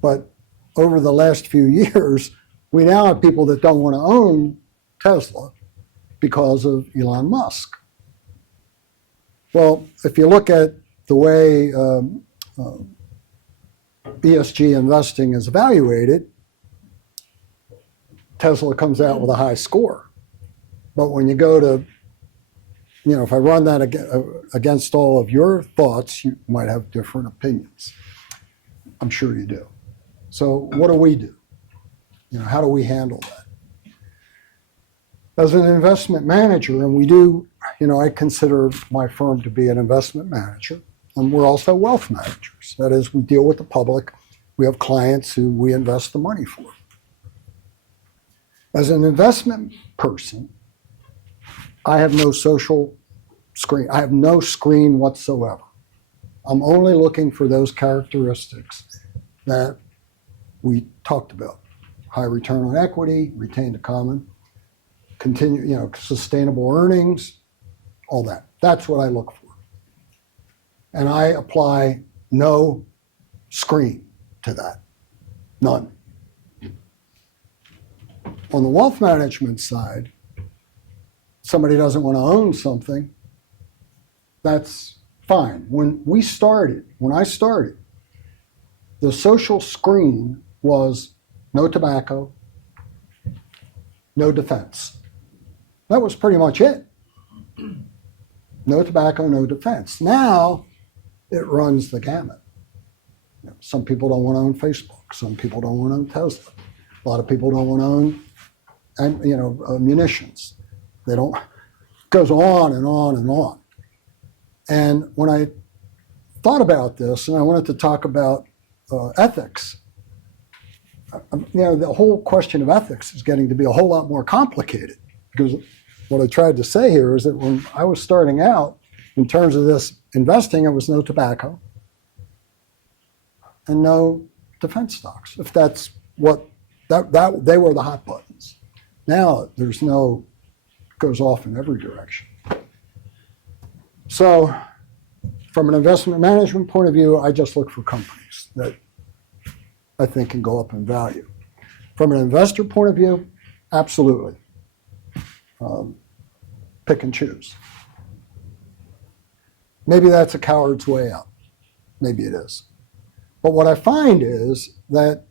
But over the last few years, we now have people that don't want to own Tesla because of Elon Musk. Well, if you look at the way ESG investing is evaluated, Tesla comes out with a high score. But when you go to, if I run that against all of your thoughts, you might have different opinions. I'm sure you do. So what do we do? How do we handle that? As an investment manager, and we do, I consider my firm to be an investment manager, and we're also wealth managers. That is, we deal with the public. We have clients who we invest the money for. As an investment person, I have no social screen. I have no screen whatsoever. I'm only looking for those characteristics that we talked about. High return on equity, retained to common, sustainable earnings, all that. That's what I look for. And I apply no screen to that. None. On the wealth management side, somebody doesn't want to own something, that's fine. When I started, the social screen was no tobacco, no defense. That was pretty much it. No tobacco, no defense. Now it runs the gamut. Some people don't want to own Facebook. Some people don't want to own Tesla. A lot of people don't want to own munitions. They don't. It goes on and on and on. And when I thought about this, and I wanted to talk about ethics, the whole question of ethics is getting to be a whole lot more complicated, because what I tried to say here is that when I was starting out, in terms of this investing, it was no tobacco and no defense stocks. If that's what that they were the hot buttons. Now there's no, goes off in every direction. So from an investment management point of view, I just look for companies that I think can go up in value. From an investor point of view, absolutely. Pick and choose. Maybe that's a coward's way out. Maybe it is. But what I find is that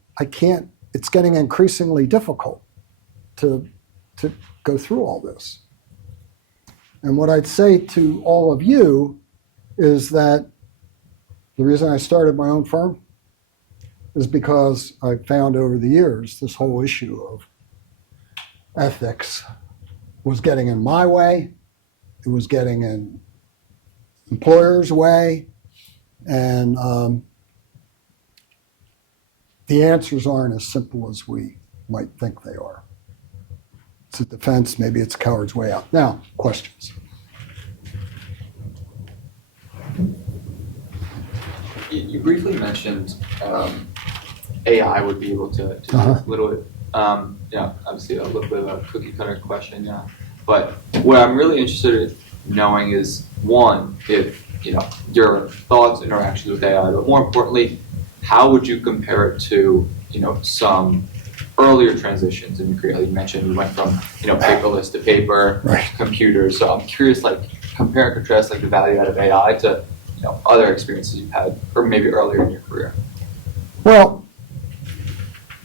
it's getting increasingly difficult to go through all this. And what I'd say to all of you is that the reason I started my own firm is because I found over the years this whole issue of ethics was getting in my way, it was getting in employers' way, and the answers aren't as simple as we might think they are. It's a defense, maybe it's a coward's way out. Now, questions? You briefly mentioned AI would be able to do a little bit, obviously a little bit of a cookie cutter question, yeah. But what I'm really interested in knowing is, one, if your thoughts, interactions with AI, but more importantly, how would you compare it to some earlier transitions in your career? You mentioned you went from paperless to paper, right, to computers. So I'm curious, compare and contrast the value out of AI to other experiences you've had, or maybe earlier in your career. Well,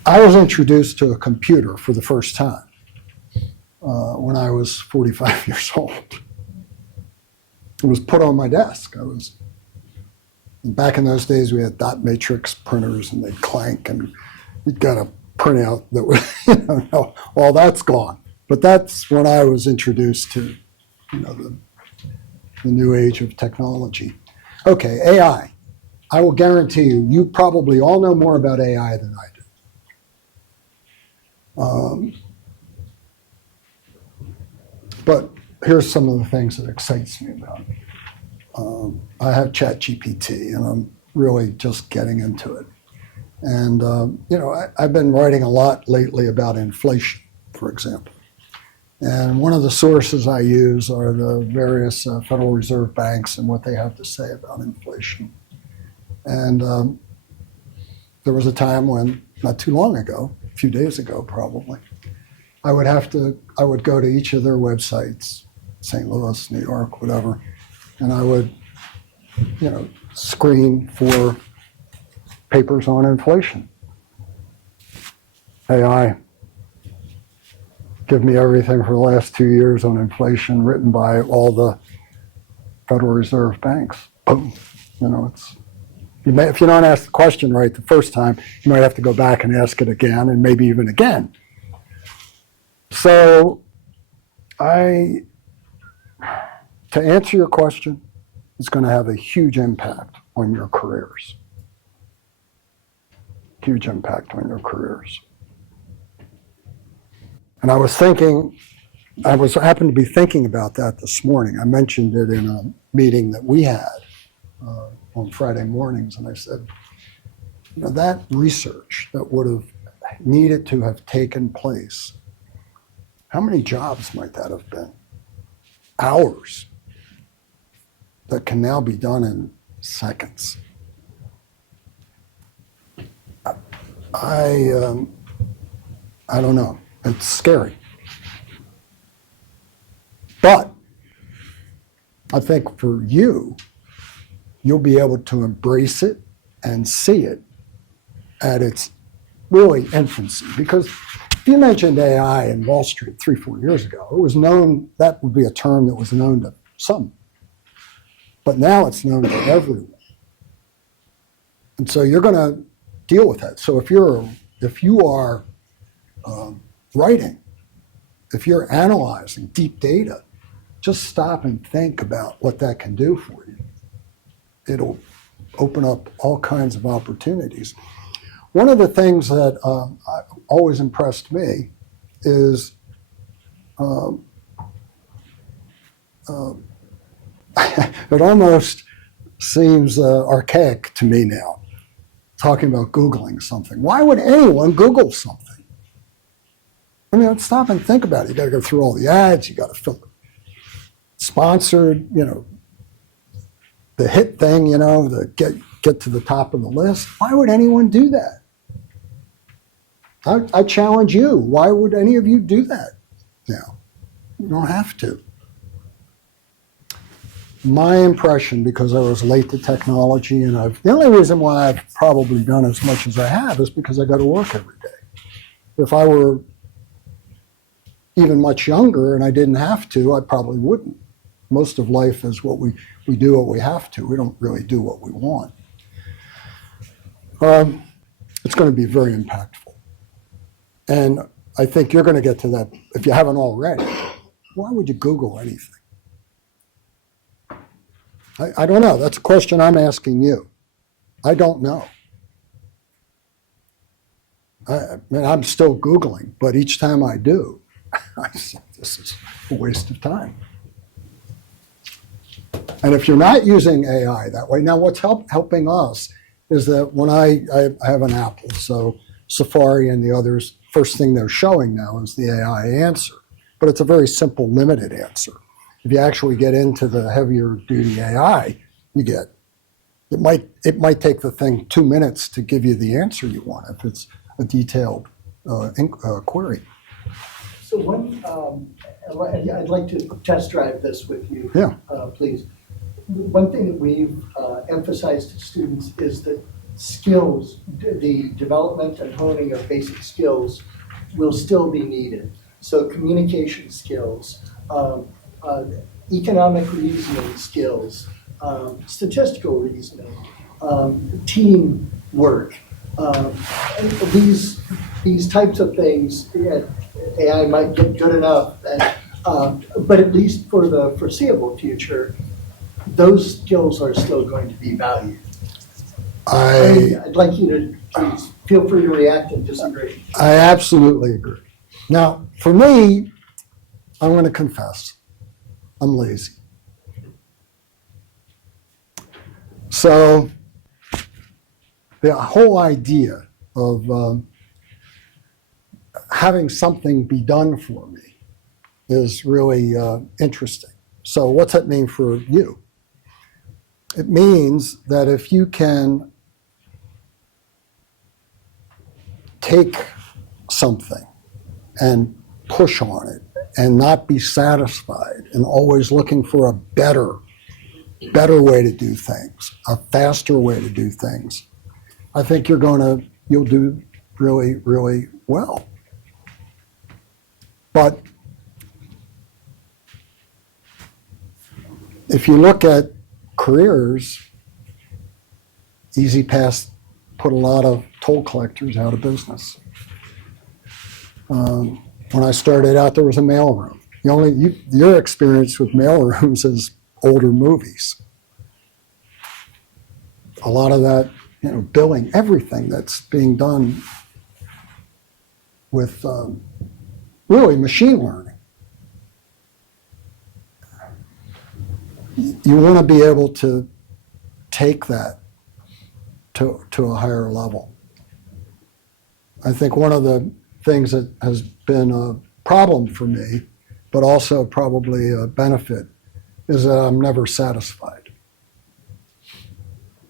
I was introduced to a computer for the first time when I was 45 years old. It was put on my desk. Back in those days, we had dot matrix printers, and they'd clank, and you'd got a printout that was, all that's gone. But that's when I was introduced to, the new age of technology. Okay, AI. I will guarantee you probably all know more about AI than I do. But here's some of the things that excites me about it. I have ChatGPT, and I'm really just getting into it. And, I've been writing a lot lately about inflation, for example. And one of the sources I use are the various Federal Reserve banks and what they have to say about inflation. And there was a time when, not too long ago, a few days ago probably, I would go to each of their websites, St. Louis, New York, whatever, and I would, screen for papers on inflation. AI, give me everything for the last 2 years on inflation written by all the Federal Reserve banks. Boom. If you don't ask the question right the first time, you might have to go back and ask it again and maybe even again. So to answer your question, it's going to have a huge impact on your careers. Huge impact on your careers. And I happened to be thinking about that this morning. I mentioned it in a meeting that we had on Friday mornings, and I said, that research that would have needed to have taken place, how many jobs might that have been? Hours that can now be done in seconds. I don't know. It's scary. But I think for you, you'll be able to embrace it and see it at its really infancy. Because if you mentioned AI in Wall Street 3-4 years ago, it was known, that would be a term that was known to some. But now it's known to everyone. And so you're going to deal with that. So if you are writing, if you're analyzing deep data, just stop and think about what that can do for you. It'll open up all kinds of opportunities. One of the things that always impressed me is it almost seems archaic to me now, talking about Googling something. Why would anyone Google something? I mean, let's stop and think about it. You got to go through all the ads. You got to fill it. Sponsored, the hit thing, the get to the top of the list. Why would anyone do that? I challenge you. Why would any of you do that now? You don't have to. My impression, because I was late to technology, and the only reason why I've probably done as much as I have is because I go to work every day. If I were even much younger and I didn't have to, I probably wouldn't. Most of life is what we do what we have to. We don't really do what we want. It's going to be very impactful. And I think you're going to get to that, if you haven't already. Why would you Google anything? I don't know. That's a question I'm asking you. I don't know. I mean, I'm still Googling, but each time I do, I say, this is a waste of time. And if you're not using AI that way, now what's helping us is that when I have an Apple, so Safari and the others, first thing they're showing now is the AI answer. But it's a very simple, limited answer. If you actually get into the heavier duty AI, it might take the thing 2 minutes to give you the answer you want if it's a detailed query. So I'd like to test drive this with you, please. One thing that we've emphasized to students is that skills, the development and honing of basic skills will still be needed. So communication skills, economic reasoning skills, statistical reasoning, teamwork. These types of things, AI might get good enough, but at least for the foreseeable future, those skills are still going to be valued. I'd like you to please feel free to react and disagree. I absolutely agree. Now, for me, I'm going to confess, I'm lazy. So the whole idea of having something be done for me is really interesting. So what's that mean for you? It means that if you can take something and push on it and not be satisfied and always looking for a better way to do things, a faster way to do things, I think you'll do really, really well. But if you look at careers, Easy Pass put a lot of toll collectors out of business. When I started out, there was a mailroom. Your experience with mailrooms is older movies. A lot of that, billing, everything that's being done with really machine learning. You want to be able to take that to a higher level. I think one of the things that has been a problem for me, but also probably a benefit, is that I'm never satisfied.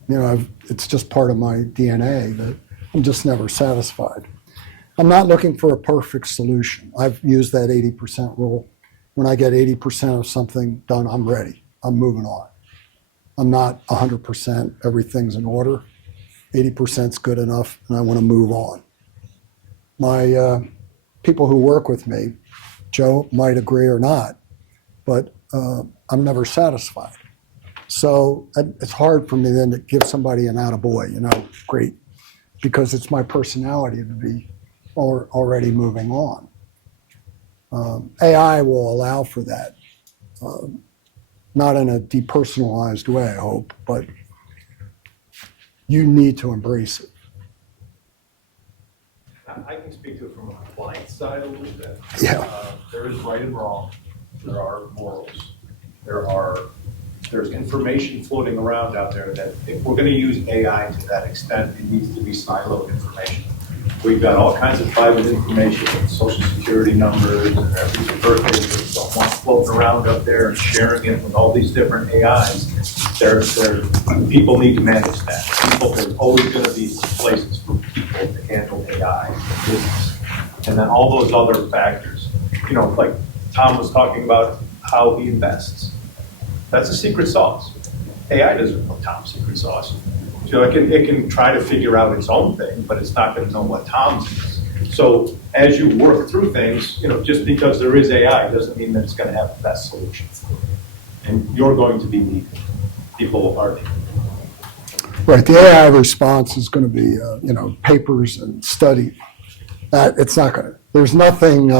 It's just part of my DNA that I'm just never satisfied. I'm not looking for a perfect solution. I've used that 80% rule. When I get 80% of something done, I'm ready. I'm moving on. I'm not 100%, everything's in order. 80% is good enough, and I want to move on. My people who work with me, Joe might agree or not, but I'm never satisfied. So it's hard for me then to give somebody an attaboy, great, because it's my personality to be already moving on. AI will allow for that, not in a depersonalized way, I hope, but you need to embrace it. I can speak to it from a compliance side a little bit. Yeah. There is right and wrong. There are morals. There's information floating around out there that if we're going to use AI to that extent, it needs to be siloed information. We've got all kinds of private information, and social security numbers, and everybody's birthdays, and someone floating around up there and sharing it with all these different AIs. People need to manage that. There's always going to be places for people to handle AI in business. And then all those other factors, like Tom was talking about how he invests. That's a secret sauce. AI doesn't know Tom's secret sauce. It can try to figure out its own thing, but it's not going to know what Tom's is. So as you work through things, just because there is AI doesn't mean that it's going to have the best solution. And you're going to be needed. People are needed. Right, the AI response is going to be, papers and study. It's not going to. There's nothing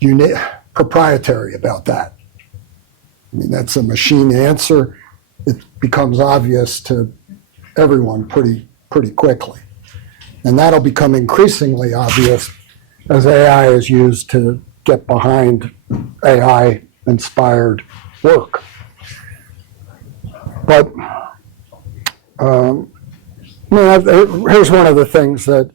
unique, proprietary about that. I mean, that's a machine answer. It becomes obvious to everyone pretty quickly, and that'll become increasingly obvious as AI is used to get behind AI-inspired work. But here's one of the things that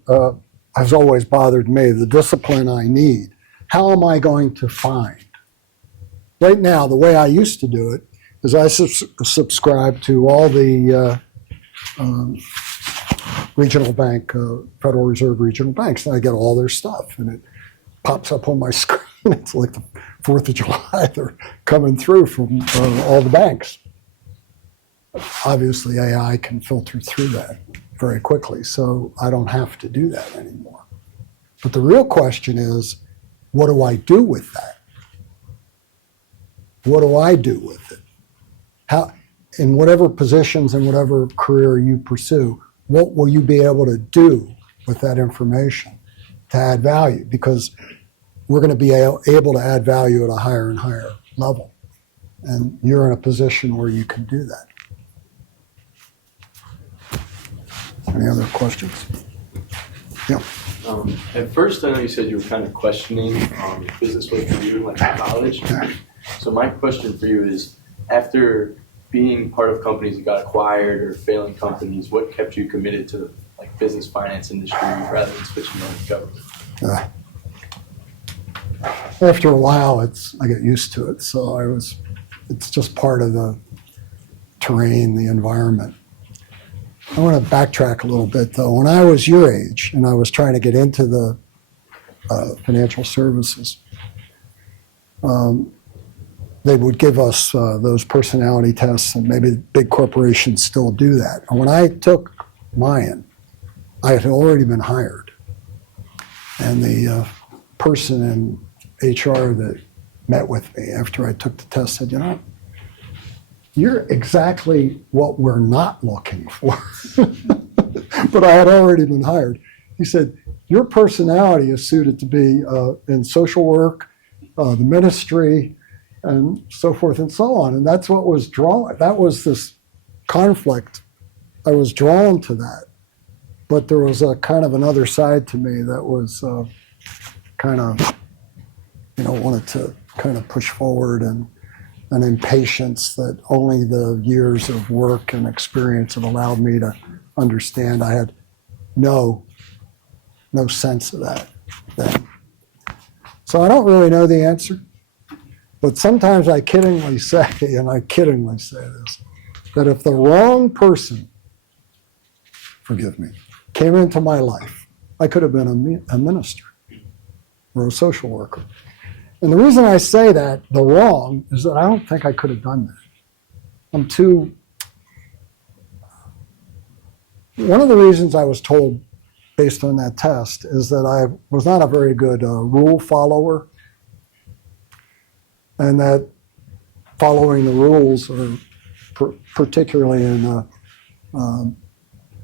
has always bothered me, the discipline I need. How am I going to find? Right now, the way I used to do it is I subscribe to all the regional bank, Federal Reserve regional banks, and I get all their stuff, and it pops up on my screen. It's like the 4th of July. They're coming through from all the banks. Obviously, AI can filter through that very quickly, so I don't have to do that anymore. But the real question is, what do I do with that? What do I do with it? How, in whatever positions and whatever career you pursue, what will you be able to do with that information to add value? Because we're going to be able to add value at a higher and higher level. And you're in a position where you can do that. Any other questions? Yeah. At first, I know you said you were kind of questioning if business was for you, like in college. So my question for you is, after being part of companies that got acquired or failing companies, what kept you committed to the business finance industry rather than switching on to government? After a while, I get used to it. So it's just part of the terrain, the environment. I want to backtrack a little bit, though. When I was your age and I was trying to get into the financial services, they would give us those personality tests, and maybe big corporations still do that. And when I took mine, I had already been hired. And the person in HR that met with me after I took the test said, you're exactly what we're not looking for. But I had already been hired. He said, your personality is suited to be in social work, the ministry, and so forth and so on. And that's what was drawn. That was this conflict. I was drawn to that. But there was a kind of another side to me that was kind of, wanted to kind of push forward, and an impatience that only the years of work and experience have allowed me to understand. I had no sense of that then. So I don't really know the answer, but sometimes I kiddingly say this, that if the wrong person, forgive me, came into my life, I could have been a minister or a social worker. And the reason I say that, the wrong, is that I don't think I could have done that. One of the reasons I was told, based on that test, is that I was not a very good rule follower, and that following the rules, particularly in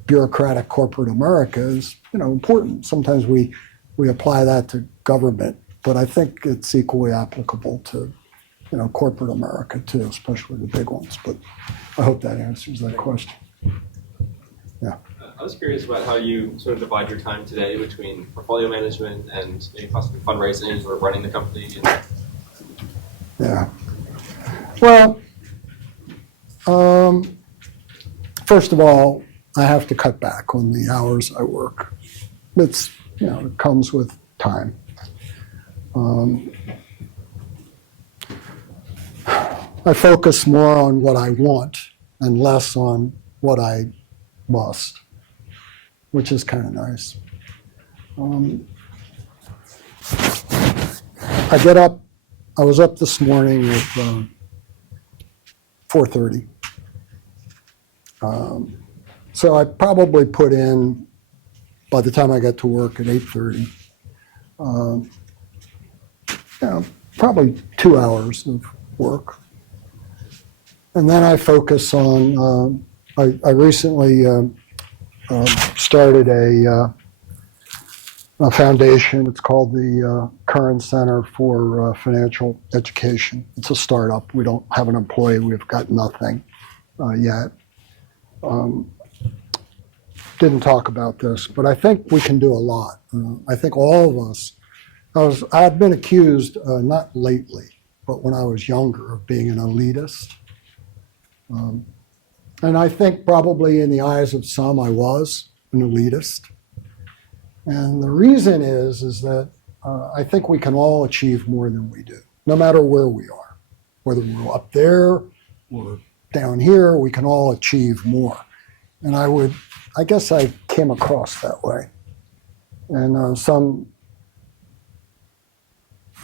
bureaucratic corporate America, is important. Sometimes we apply that to government, but I think it's equally applicable to corporate America too, especially the big ones. But I hope that answers that question. Yeah. I was curious about how you sort of divide your time today between portfolio management and maybe possibly fundraising or running the company. Yeah. Well, first of all, I have to cut back on the hours I work. It comes with time. I focus more on what I want and less on what I must, which is kind of nice. I get up. I was up this morning at 4:30. So I probably put in, by the time I got to work at 8:30, probably 2 hours of work. And then I focus on, I recently started a foundation. It's called the Curran Center for Financial Education. It's a startup. We don't have an employee. We've got nothing yet. Didn't talk about this, but I think we can do a lot. I think all of us, I've been accused, not lately, but when I was younger, of being an elitist. And I think probably in the eyes of some, I was an elitist. And the reason is that I think we can all achieve more than we do, no matter where we are. Whether we're up there or down here, we can all achieve more. And I guess I came across that way. And some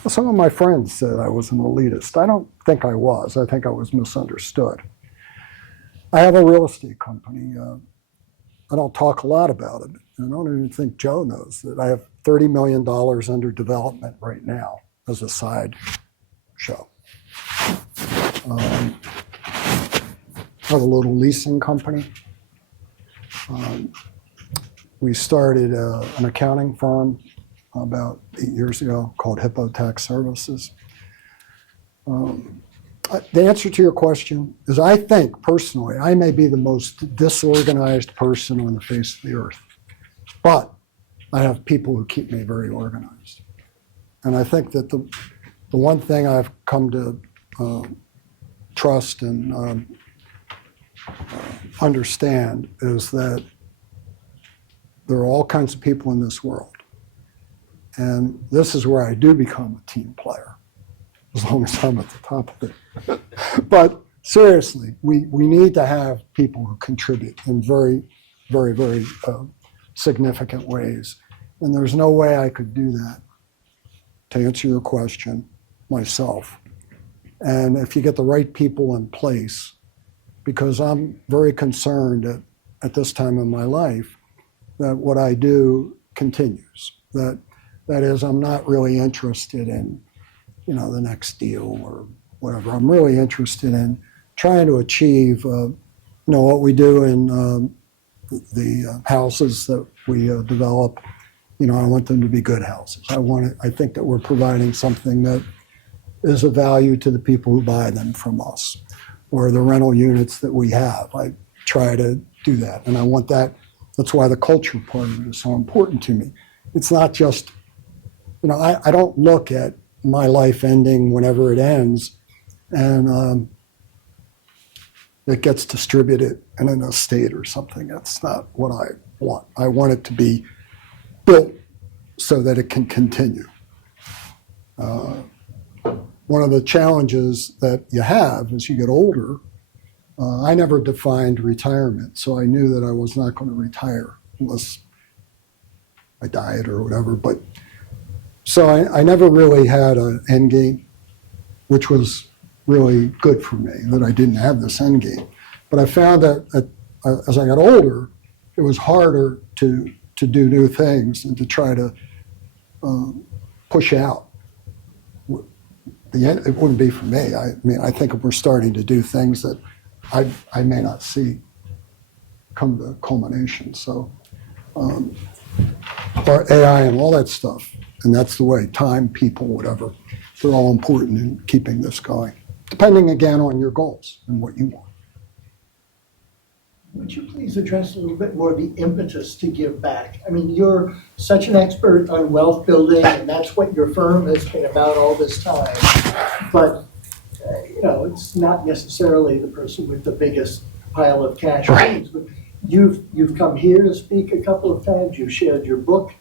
of my friends said I was an elitist. I don't think I was. I think I was misunderstood. I have a real estate company. I don't talk a lot about it. I don't even think Joe knows that I have $30 million under development right now as a side show. I have a little leasing company. We started an accounting firm about 8 years ago called Hippo Tax Services. The answer to your question is, I think personally I may be the most disorganized person on the face of the earth, but I have people who keep me very organized. And I think that the one thing I've come to trust and understand is that there are all kinds of people in this world. And this is where I do become a team player, as long as I'm at the top of it. But seriously, we need to have people who contribute in very, very, very significant ways. And there's no way I could do that, to answer your question, myself. And if you get the right people in place, because I'm very concerned at this time in my life that what I do continues. That is, I'm not really interested in, the next deal or whatever. I'm really interested in trying to achieve, what we do in the houses that we develop. I want them to be good houses. I think that we're providing something that is of value to the people who buy them from us, or the rental units that we have. I try to do that, and I want that. That's why the culture part of it is so important to me. It's not just, I don't look at my life ending whenever it ends, and it gets distributed in an estate or something. That's not what I want. I want it to be built so that it can continue. One of the challenges that you have as you get older, I never defined retirement, so I knew that I was not going to retire unless I died or whatever. But so I never really had an end game, which was really good for me, that I didn't have this end game. But I found that as I got older, it was harder to do new things and to try to push out. The end, it wouldn't be for me. I think we're starting to do things that I may not see come to culmination. So, or AI and all that stuff, and that's the way. Time, people, whatever, they're all important in keeping this going. Depending again on your goals and what you want. Would you please address a little bit more the impetus to give back? I mean, you're such an expert on wealth building, and that's what your firm has been about all this time. But, it's not necessarily the person with the biggest pile of cash. Right. But you've come here to speak a couple of times. You've shared your book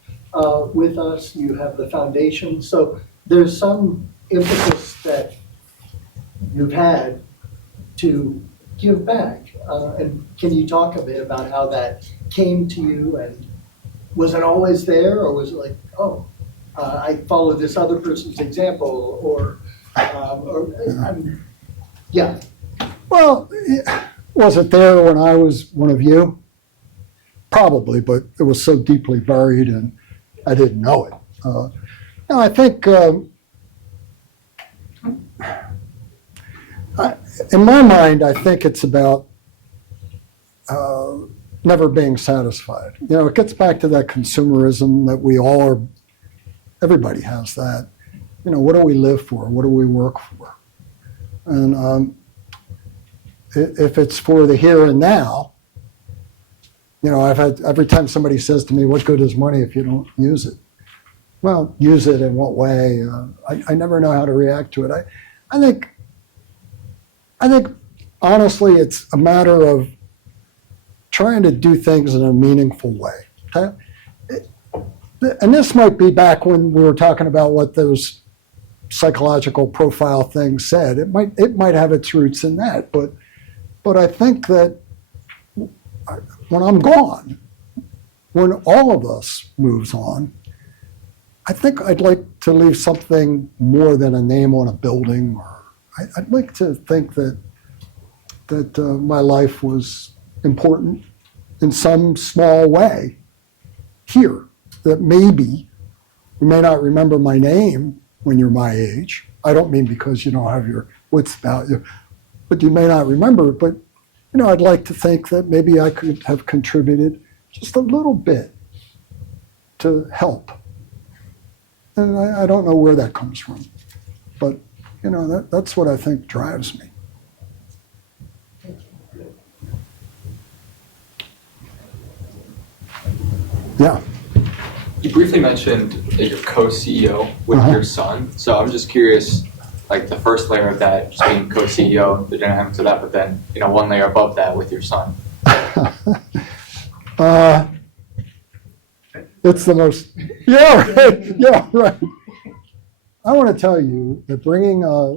with us. You have the foundation. So there's some impetus that you've had to give back. And can you talk a bit about how that came to you? And was it always there, or was it like, I followed this other person's example, yeah. Well, was it there when I was one of you? Probably, but it was so deeply buried and I didn't know it. I think, in my mind, I think it's about never being satisfied. It gets back to that consumerism that we all are, everybody has that. What do we live for? What do we work for? And if it's for the here and now, I've had, every time somebody says to me, what good is money if you don't use it? Well, use it in what way? I never know how to react to it. I think honestly, it's a matter of trying to do things in a meaningful way. Okay? And this might be back when we were talking about what those psychological profile things said. It might have its roots in that, but I think that when I'm gone, when all of us moves on, I think I'd like to leave something more than a name on a building, or I'd like to think that my life was important in some small way here, that maybe you may not remember my name when you're my age. I don't mean because you don't have your wits about you, but you may not remember it. But, I'd like to think that maybe I could have contributed just a little bit to help. And I don't know where that comes from, but, that's what I think drives me. Yeah. You briefly mentioned that you're co-CEO with your son. So I'm just curious, like the first layer of that, just being co-CEO, the dynamics of that, but then, one layer above that with your son. It's the most, yeah, right. I want to tell you that bringing a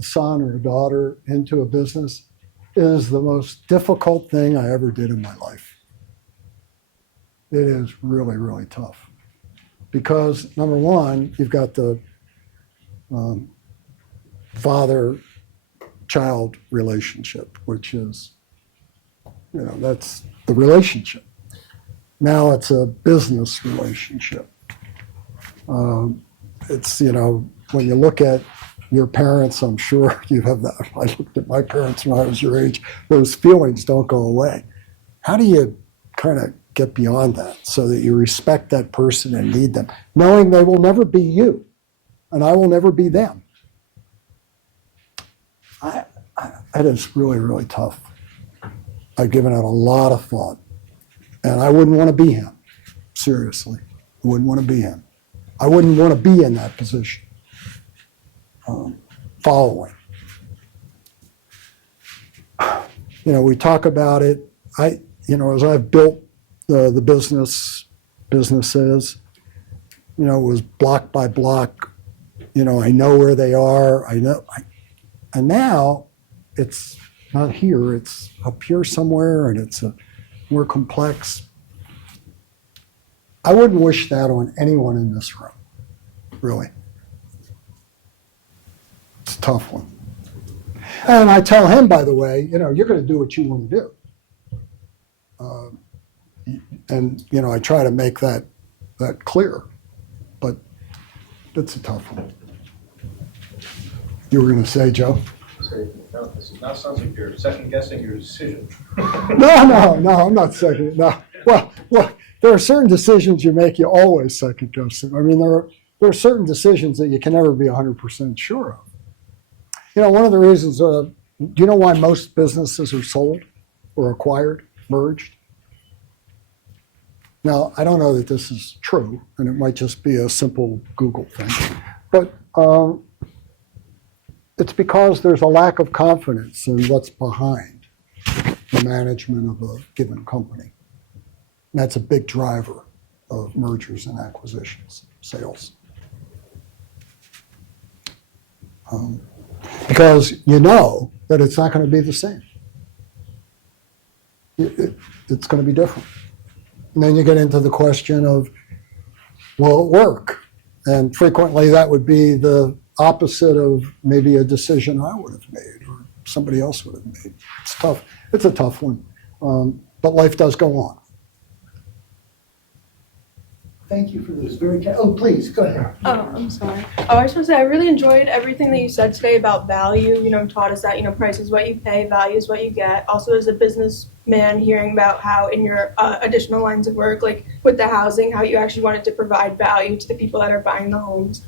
son or a daughter into a business is the most difficult thing I ever did in my life. It is really, really tough. Because number one, you've got the father-child relationship, which is, that's the relationship. Now it's a business relationship. It's, when you look at your parents, I'm sure you have that. I looked at my parents when I was your age. Those feelings don't go away. How do you kind of get beyond that so that you respect that person and need them, knowing they will never be you and I will never be them? That is really, really tough. I've given it a lot of thought. And I wouldn't want to be him. Seriously. I wouldn't want to be him. I wouldn't want to be in that position. Following. We talk about it. As I've built the businesses, it was block by block. I know where they are. And now it's not here. It's up here somewhere, and it's more complex. I wouldn't wish that on anyone in this room, really. It's a tough one. And I tell him, by the way, you're going to do what you want to do. I try to make that clear, but it's a tough one. You were going to say, Joe? No, this now sounds like you're second guessing your decision. No, I'm not second. No. Well, there are certain decisions you make you always second guess it. I mean, there are certain decisions that you can never be 100% sure of. One of the reasons, do you know why most businesses are sold or acquired, merged? Now, I don't know that this is true, and it might just be a simple Google thing, but it's because there's a lack of confidence in what's behind the management of a given company. And that's a big driver of mergers and acquisitions, sales. Because you know that it's not going to be the same. It's going to be different. And then you get into the question of, will it work? And frequently that would be the opposite of maybe a decision I would have made or somebody else would have made. It's tough. It's a tough one. But life does go on. Thank you for this very, please, go ahead. Oh, I'm sorry. I just want to say I really enjoyed everything that you said today about value. Taught us that, price is what you pay, value is what you get. Also, as a businessman, hearing about how in your additional lines of work, like with the housing, how you actually wanted to provide value to the people that are buying the homes.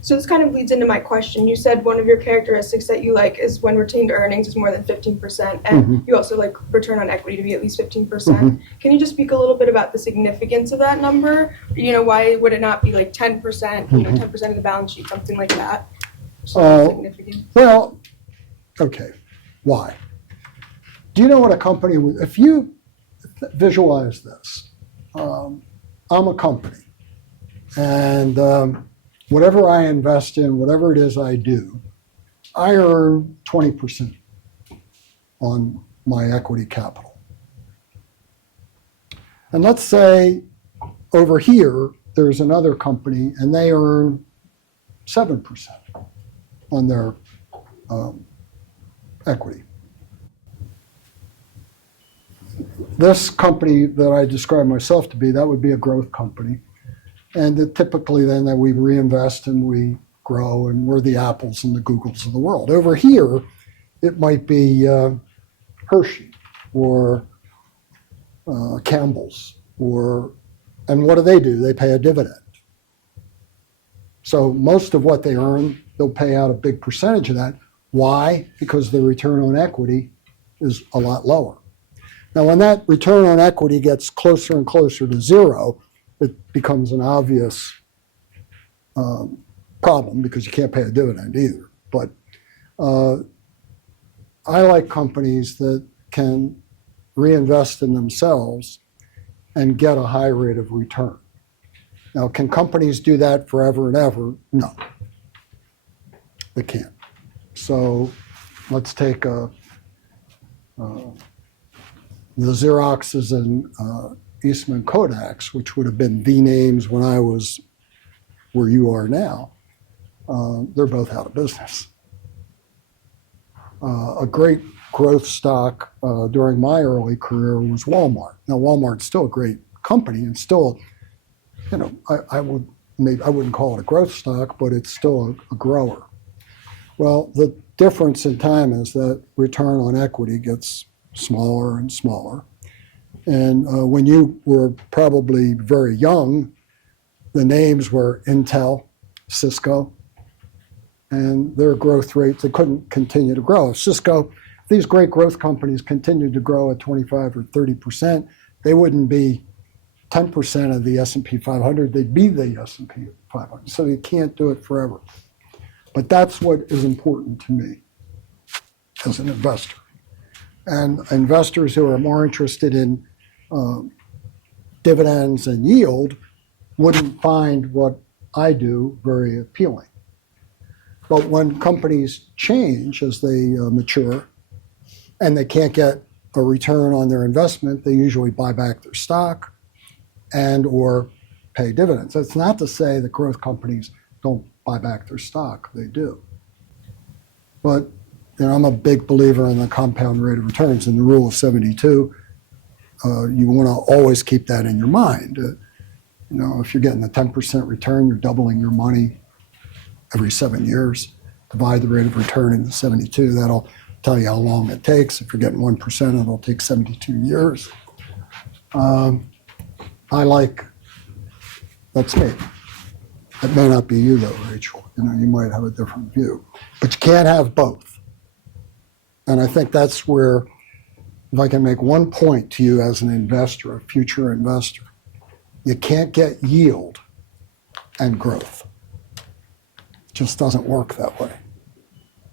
So this kind of leads into my question. You said one of your characteristics that you like is when retained earnings is more than 15%, and you also like return on equity to be at least 15%. Can you just speak a little bit about the significance of that number? Why would it not be like 10%, 10% of the balance sheet, something like that? Significant. Well, okay. Why? Do you know what a company would, if you visualize this, I'm a company, and whatever I invest in, whatever it is I do, I earn 20% on my equity capital. And let's say over here, there's another company and they earn 7% on their equity. This company that I describe myself to be, that would be a growth company. And typically then that we reinvest and we grow and we're the Apples and the Googles of the world. Over here, it might be Hershey or Campbell's and what do? They pay a dividend. So most of what they earn, they'll pay out a big percentage of that. Why? Because the return on equity is a lot lower. Now, when that return on equity gets closer and closer to zero, it becomes an obvious problem because you can't pay a dividend either. But I like companies that can reinvest in themselves and get a high rate of return. Now, can companies do that forever and ever? No, they can't. So let's take the Xeroxes and Eastman Kodaks, which would have been the names when I was where you are now. They're both out of business. A great growth stock during my early career was Walmart. Now, Walmart's still a great company and still, I wouldn't call it a growth stock, but it's still a grower. Well, the difference in time is that return on equity gets smaller and smaller. And when you were probably very young, the names were Intel, Cisco, and their growth rates, they couldn't continue to grow. Cisco, these great growth companies continued to grow at 25 or 30%, they wouldn't be 10% of the S&P 500, they'd be the S&P 500. So you can't do it forever. But that's what is important to me as an investor. And investors who are more interested in dividends and yield wouldn't find what I do very appealing. But when companies change as they mature and they can't get a return on their investment, they usually buy back their stock and or pay dividends. That's not to say that growth companies don't buy back their stock. They do. But I'm a big believer in the compound rate of returns and the rule of 72. You want to always keep that in your mind. If you're getting a 10% return, you're doubling your money every 7 years. Divide the rate of return into 72. That'll tell you how long it takes. If you're getting 1%, it'll take 72 years. That's me. It may not be you though, Rachel. You might have a different view. But you can't have both. And I think that's where, if I can make one point to you as an investor, a future investor, you can't get yield and growth. It just doesn't work that way.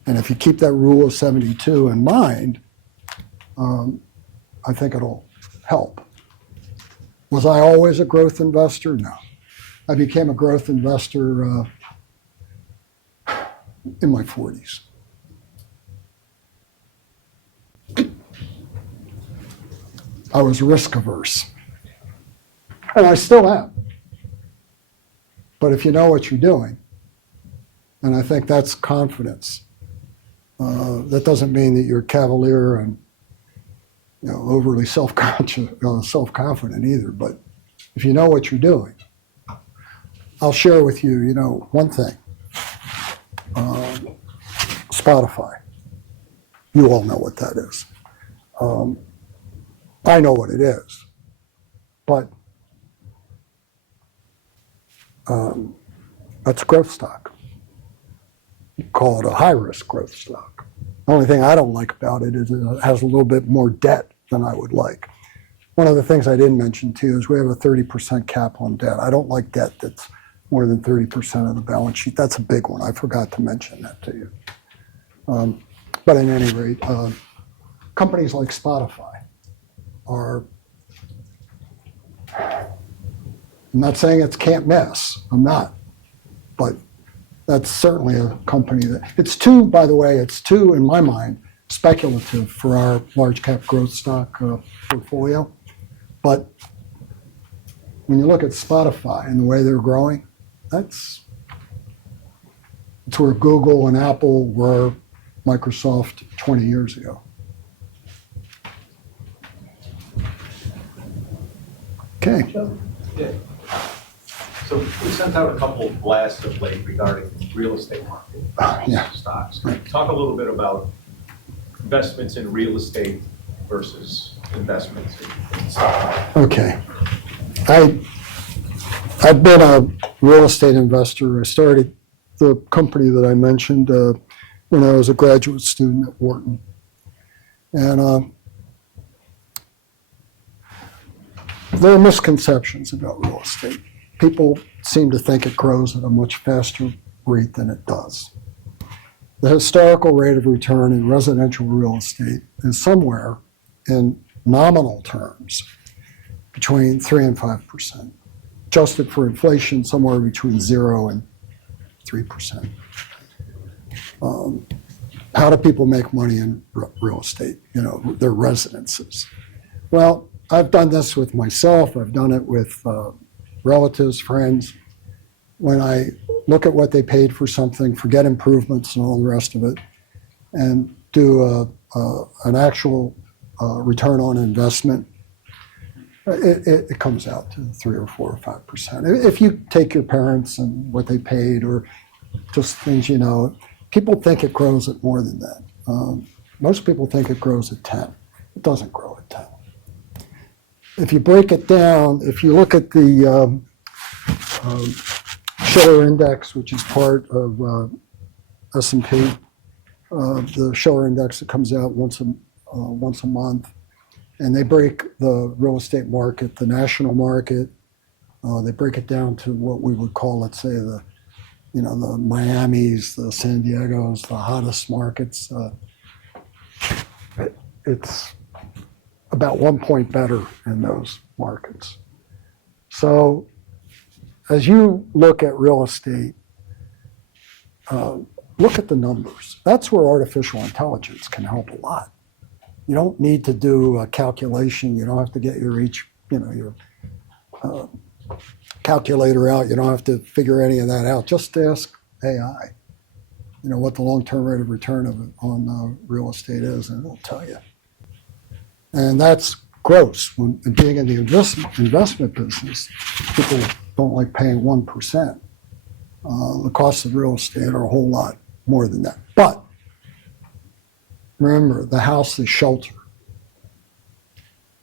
And if you keep that rule of 72 in mind, I think it'll help. Was I always a growth investor? No. I became a growth investor in my 40s. I was risk averse. And I still am. But if you know what you're doing, and I think that's confidence, that doesn't mean that you're cavalier and overly self-confident either. But if you know what you're doing, I'll share with you, one thing. Spotify. You all know what that is. I know what it is, but that's growth stock. You call it a high-risk growth stock. The only thing I don't like about it is it has a little bit more debt than I would like. One of the things I didn't mention to you is we have a 30% cap on debt. I don't like debt that's more than 30% of the balance sheet. That's a big one. I forgot to mention that to you. But at any rate, companies like Spotify are, I'm not saying it's can't miss. I'm not. But that's certainly a company that, it's too, by the way, it's too, in my mind, speculative for our large cap growth stock portfolio. But when you look at Spotify and the way they're growing, it's where Google and Apple were Microsoft 20 years ago. Okay. Yeah. So we sent out a couple of blasts of late regarding real estate market Yeah. stocks. Talk a little bit about investments in real estate versus investments in stock. Okay. I've been a real estate investor. I started the company that I mentioned when I was a graduate student at Wharton. And there are misconceptions about real estate. People seem to think it grows at a much faster rate than it does. The historical rate of return in residential real estate is somewhere in nominal terms between 3 and 5%. Adjusted for inflation, somewhere between 0 and 3%. How do people make money in real estate? Their residences. Well, I've done this with myself. I've done it with relatives, friends. When I look at what they paid for something, forget improvements and all the rest of it, and do an actual return on investment, it comes out to 3 or 4 or 5%. If you take your parents and what they paid, or just things, people think it grows at more than that. Most people think it grows at 10. It doesn't grow at 10. If you break it down, if you look at the Schiller Index, which is part of S&P, the Schiller Index that comes out once a month, and they break the real estate market, the national market, they break it down to what we would call, let's say, the Miamis, the San Diegos, the hottest markets. It's about 1 point better in those markets. So as you look at real estate, look at the numbers. That's where artificial intelligence can help a lot. You don't need to do a calculation. You don't have to get your calculator out. You don't have to figure any of that out. Just ask AI, what the long-term rate of return on real estate is, and it'll tell you. And that's gross. When being in the investment business, people don't like paying 1%. The costs of real estate are a whole lot more than that. But remember, the house is shelter.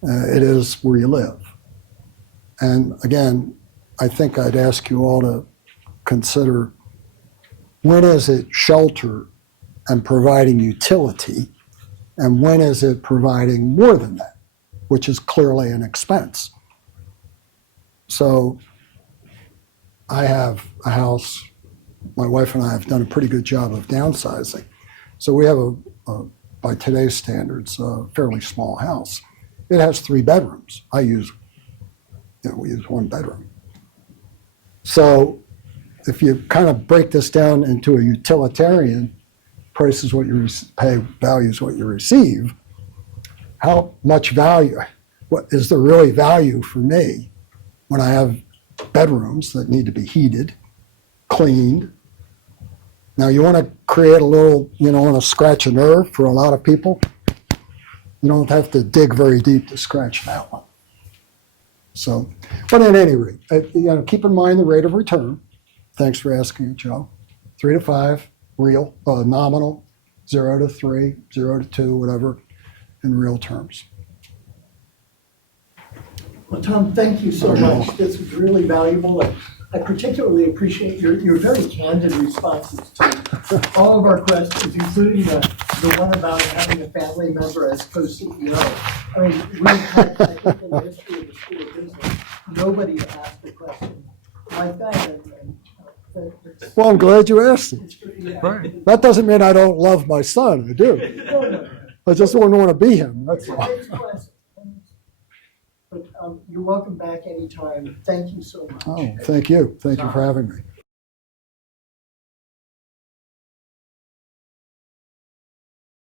It is where you live. And again, I think I'd ask you all to consider, when is it shelter and providing utility, and when is it providing more than that, which is clearly an expense? So I have a house. My wife and I have done a pretty good job of downsizing. So we have by today's standards, a fairly small house. It has 3 bedrooms. We use 1 bedroom. So if you kind of break this down into a utilitarian, price is what you pay, value is what you receive, how much value, what is there really value for me when I have bedrooms that need to be heated, cleaned? Now you want to create a little, want to scratch a nerve for a lot of people. You don't have to dig very deep to scratch that one. So, but at any rate, keep in mind the rate of return. Thanks for asking, Joe. 3 to 5, real, nominal, 0 to 3, 0 to 2, whatever, in real terms. Well, Tom, thank you so much. This was really valuable. I particularly appreciate your very candid responses to all of our questions, including the one about having a family member as co-CEO. I mean, I think in the history of the School of Business, nobody asked a question like that. Well, I'm glad you asked it. Right. That doesn't mean I don't love my son. I do. No. I just wouldn't want to be him. That's all. But you're welcome back anytime. Thank you so much. Oh, thank you. Thank you for having me.